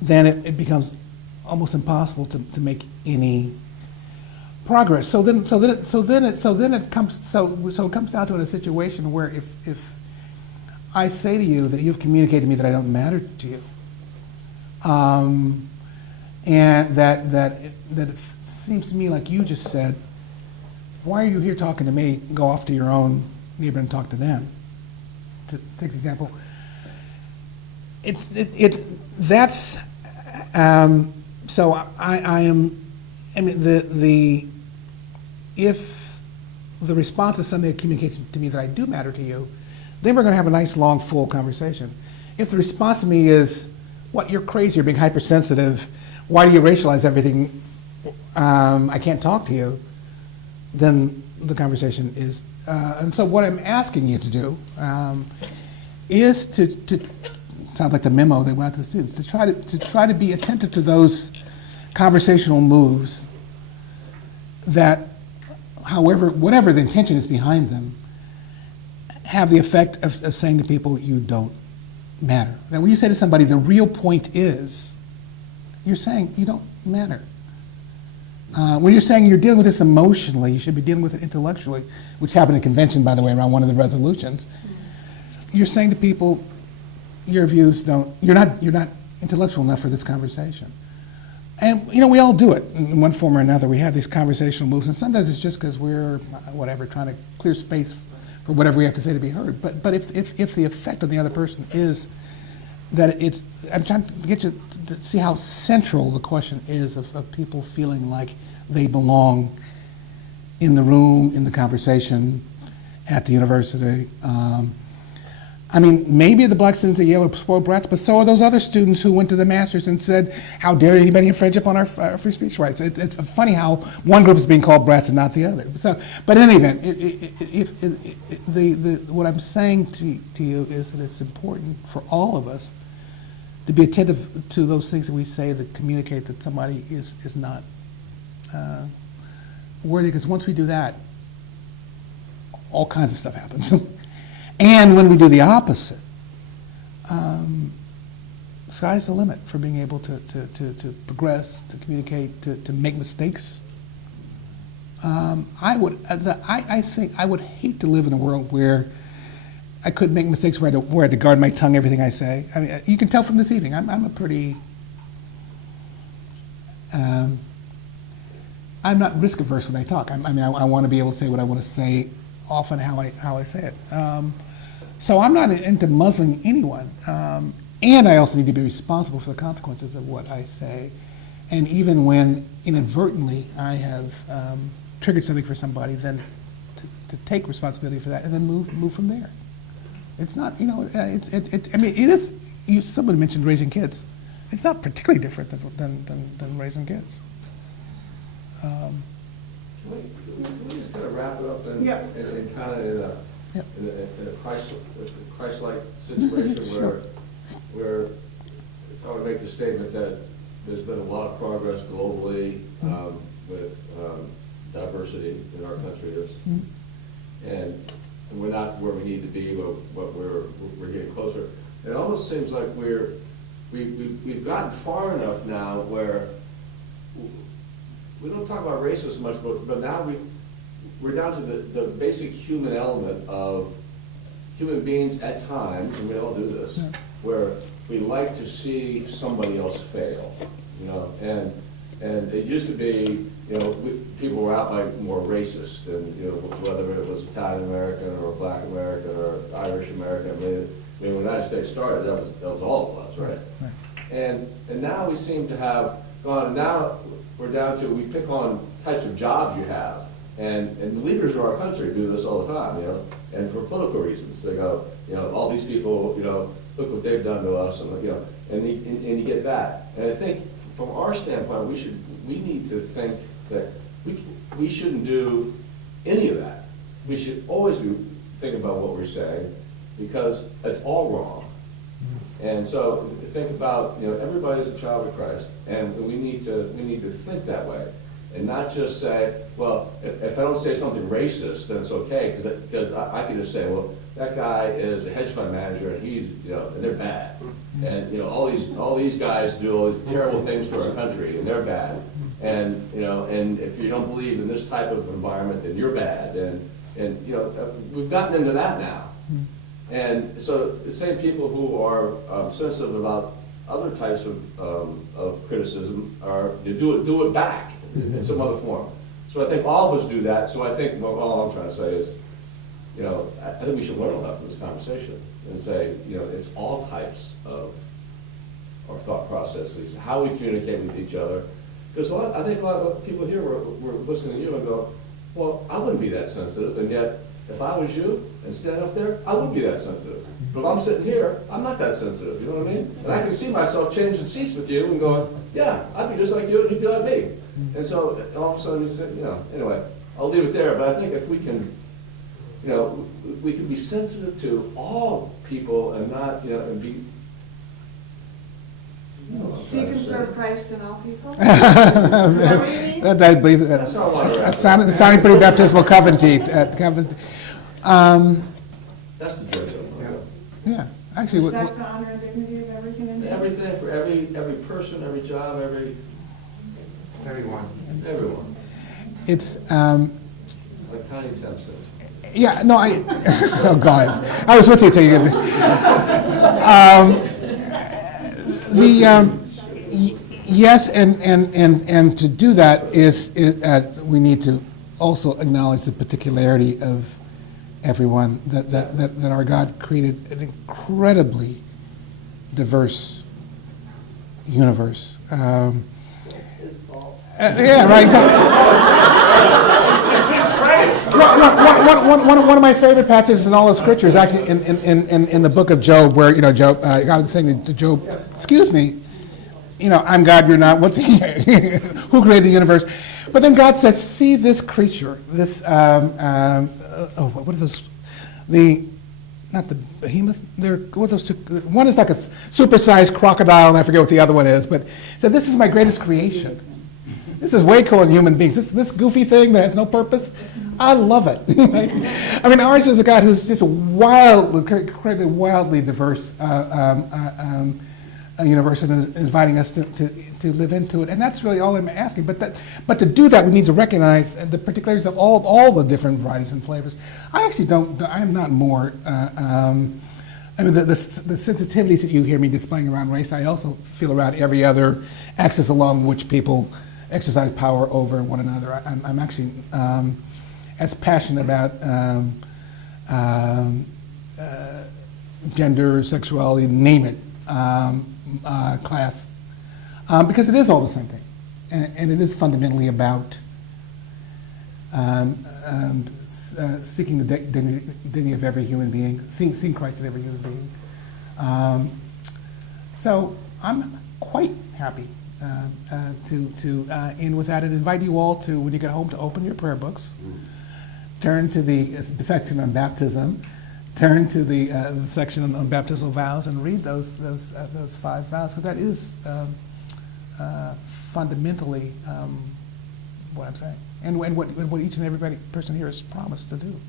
then it becomes almost impossible to make any progress. So it comes down to a situation where if I say to you that you've communicated to me that I don't matter to you, and that it seems to me like you just said, why are you here talking to me? Go off to your own neighbor and talk to them. To take the example, that's so I am. I mean if the response is something that communicates to me that I do matter to you, then we're going to have a nice, long, full conversation. If the response to me is, what, you're crazy, you're being hypersensitive, why do you racialize everything, I can't talk to you, then the conversation is, and so what I'm asking you to do is to sounds like the memo they went out to the students, to try to be attentive to those conversational moves that, however, whatever the intention is behind them, have the effect of saying to people, you don't matter. Now, when you say to somebody, the real point is, you're saying you don't matter. When you're saying you're dealing with this emotionally, you should be dealing with it intellectually, which happened at convention, by the way, around one of the resolutions. You're saying to people, your views don't, you're not intellectual enough for this conversation. And, we all do it in one form or another. We have these conversational moves, and sometimes it's just because we're, whatever, trying to clear space for whatever we have to say to be heard. But if the effect on the other person is that it's, I'm trying to get you to see how central the question is of people feeling like they belong in the room, in the conversation, at the university. Maybe the black students at Yale are spoiled brats, but so are those other students who went to the masters and said, how dare anybody infringe upon our free speech rights? It's funny how one group is being called brats and not the other. So, but in any event, what I'm saying to you is that it's important for all of us to be attentive to those things that we say that communicate that somebody is not worthy, because once we do that, all kinds of stuff happens. And when we do the opposite, sky's the limit for being able to progress, to communicate, to make mistakes. I think I would hate to live in a world where I couldn't make mistakes, where I had to guard my tongue, everything I say. You can tell from this evening, I'm a pretty, I'm not risk averse when I talk. I want to be able to say what I want to say, often how I say it. So I'm not into muzzling anyone. And I also need to be responsible for the consequences of what I say. And even when inadvertently I have triggered something for somebody, then to take responsibility for that and then move from there. It's not, it is, somebody mentioned raising kids. It's not particularly different than raising kids. Can we just kind of wrap it up and kind of in a Christ-like situation Sure. where if I would make the statement that there's been a lot of progress globally with diversity in our country, and we're not where we need to be, but we're getting closer. It almost seems like we've gotten far enough now where we don't talk about racism much, but now we're down to the basic human element of human beings at times, and we all do this, where we like to see somebody else fail, and it used to be, people were out like more racist, and whether it was Italian American or Black American or Irish American. When the United States started, that was all of us, right? And now we seem to have gone, and now we're down to, we pick on types of jobs you have, and the leaders of our country do this all the time, and for political reasons. They go, all these people, look what they've done to us, and you get that. And I think from our standpoint, we need to think that we shouldn't do any of that. We should always think about what we're saying, because it's all wrong. And so think about, everybody's a child of Christ, and we need to think that way, and not just say, well, if I don't say something racist, then it's okay, because I can just say, well, that guy is a hedge fund manager, and he's, and they're bad, and all these guys do all these terrible things to our country, and they're bad, and and if you don't believe in this type of environment, then you're bad, and we've gotten into that now. And so the same people who are sensitive about other types of criticism do it back in some other form. So I think all of us do that. So I think all I'm trying to say is, I think we should learn a lot from this conversation and say, it's all types of our thought processes, how we communicate with each other. Because I think a lot of people here were listening to you and go, Well, I wouldn't be that sensitive, and yet, if I was you and standing up there, I would be that sensitive. But if I'm sitting here, I'm not that sensitive, you know what I mean? And I can see myself changing seats with you and going, yeah, I'd be just like you, and you'd be like me. And so, all of a sudden, you say, anyway, I'll leave it there, but I think if we can, we can be sensitive to all people and not, and be. Seek and serve Christ in all people? Is that what you mean? I believe That's not what I that sounded pretty baptismal covenant. That's the joke of it. Yeah, actually, Respect the honor and dignity of every human being. Everything for every person, every job, Everyone. everyone. it's, Like Tiny Temp says. yeah, no, oh God, I was with you till you get yes, and to do that we need to also acknowledge the particularity of everyone, that our God created an incredibly diverse universe. Yeah, right, exactly. One of my favorite passages in all of Scripture is actually in the book of Job, where Job, God was saying to Job, "Excuse me, I'm God, you're not. What's who created the universe?" But then God says, "See this creature, this what are those? Not the behemoth. What are those two? One is like a supersized crocodile, and I forget what the other one is. But he said, this is my greatest creation. This is way cooler than human beings. This goofy thing that has no purpose, I love it." I mean, ours is a God who's just incredibly wildly diverse universe, and is inviting us to live into it. And that's really all I'm asking. But to do that, we need to recognize the particularities of all the different varieties and flavors. I actually I'm not more. I mean, the sensitivities that you hear me displaying around race, I also feel around every other axis along which people exercise power over one another. I'm actually as passionate about gender, sexuality, name it, class, because it is all the same thing, and it is fundamentally about seeking the dignity of every human being, seeing Christ in every human being. So I'm quite happy to end with that and invite you all to, when you get home, to open your prayer books, turn to the section on baptism, turn to the section on baptismal vows, and read those 5 vows, because that is fundamentally what I'm saying, and what each and every person here is promised to do.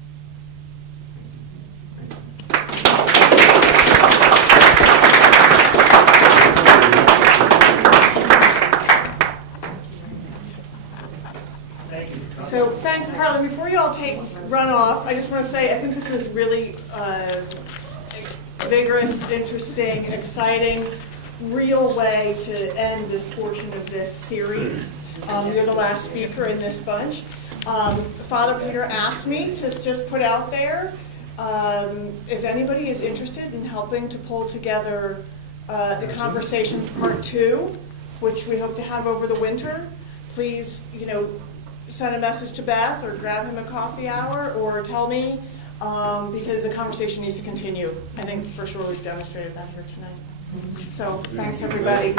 So thanks, Harlan. Before you all run off, I just want to say I think this was really vigorous, interesting, exciting, real way to end this portion of this series. You're the last speaker in this bunch. Father Peter asked me to just put out there, if anybody is interested in helping to pull together the Conversations Part 2, which we hope to have over the winter, please, send a message to Beth or grab him a coffee hour or tell me, because the conversation needs to continue. I think for sure we've demonstrated that here tonight. So thanks, everybody.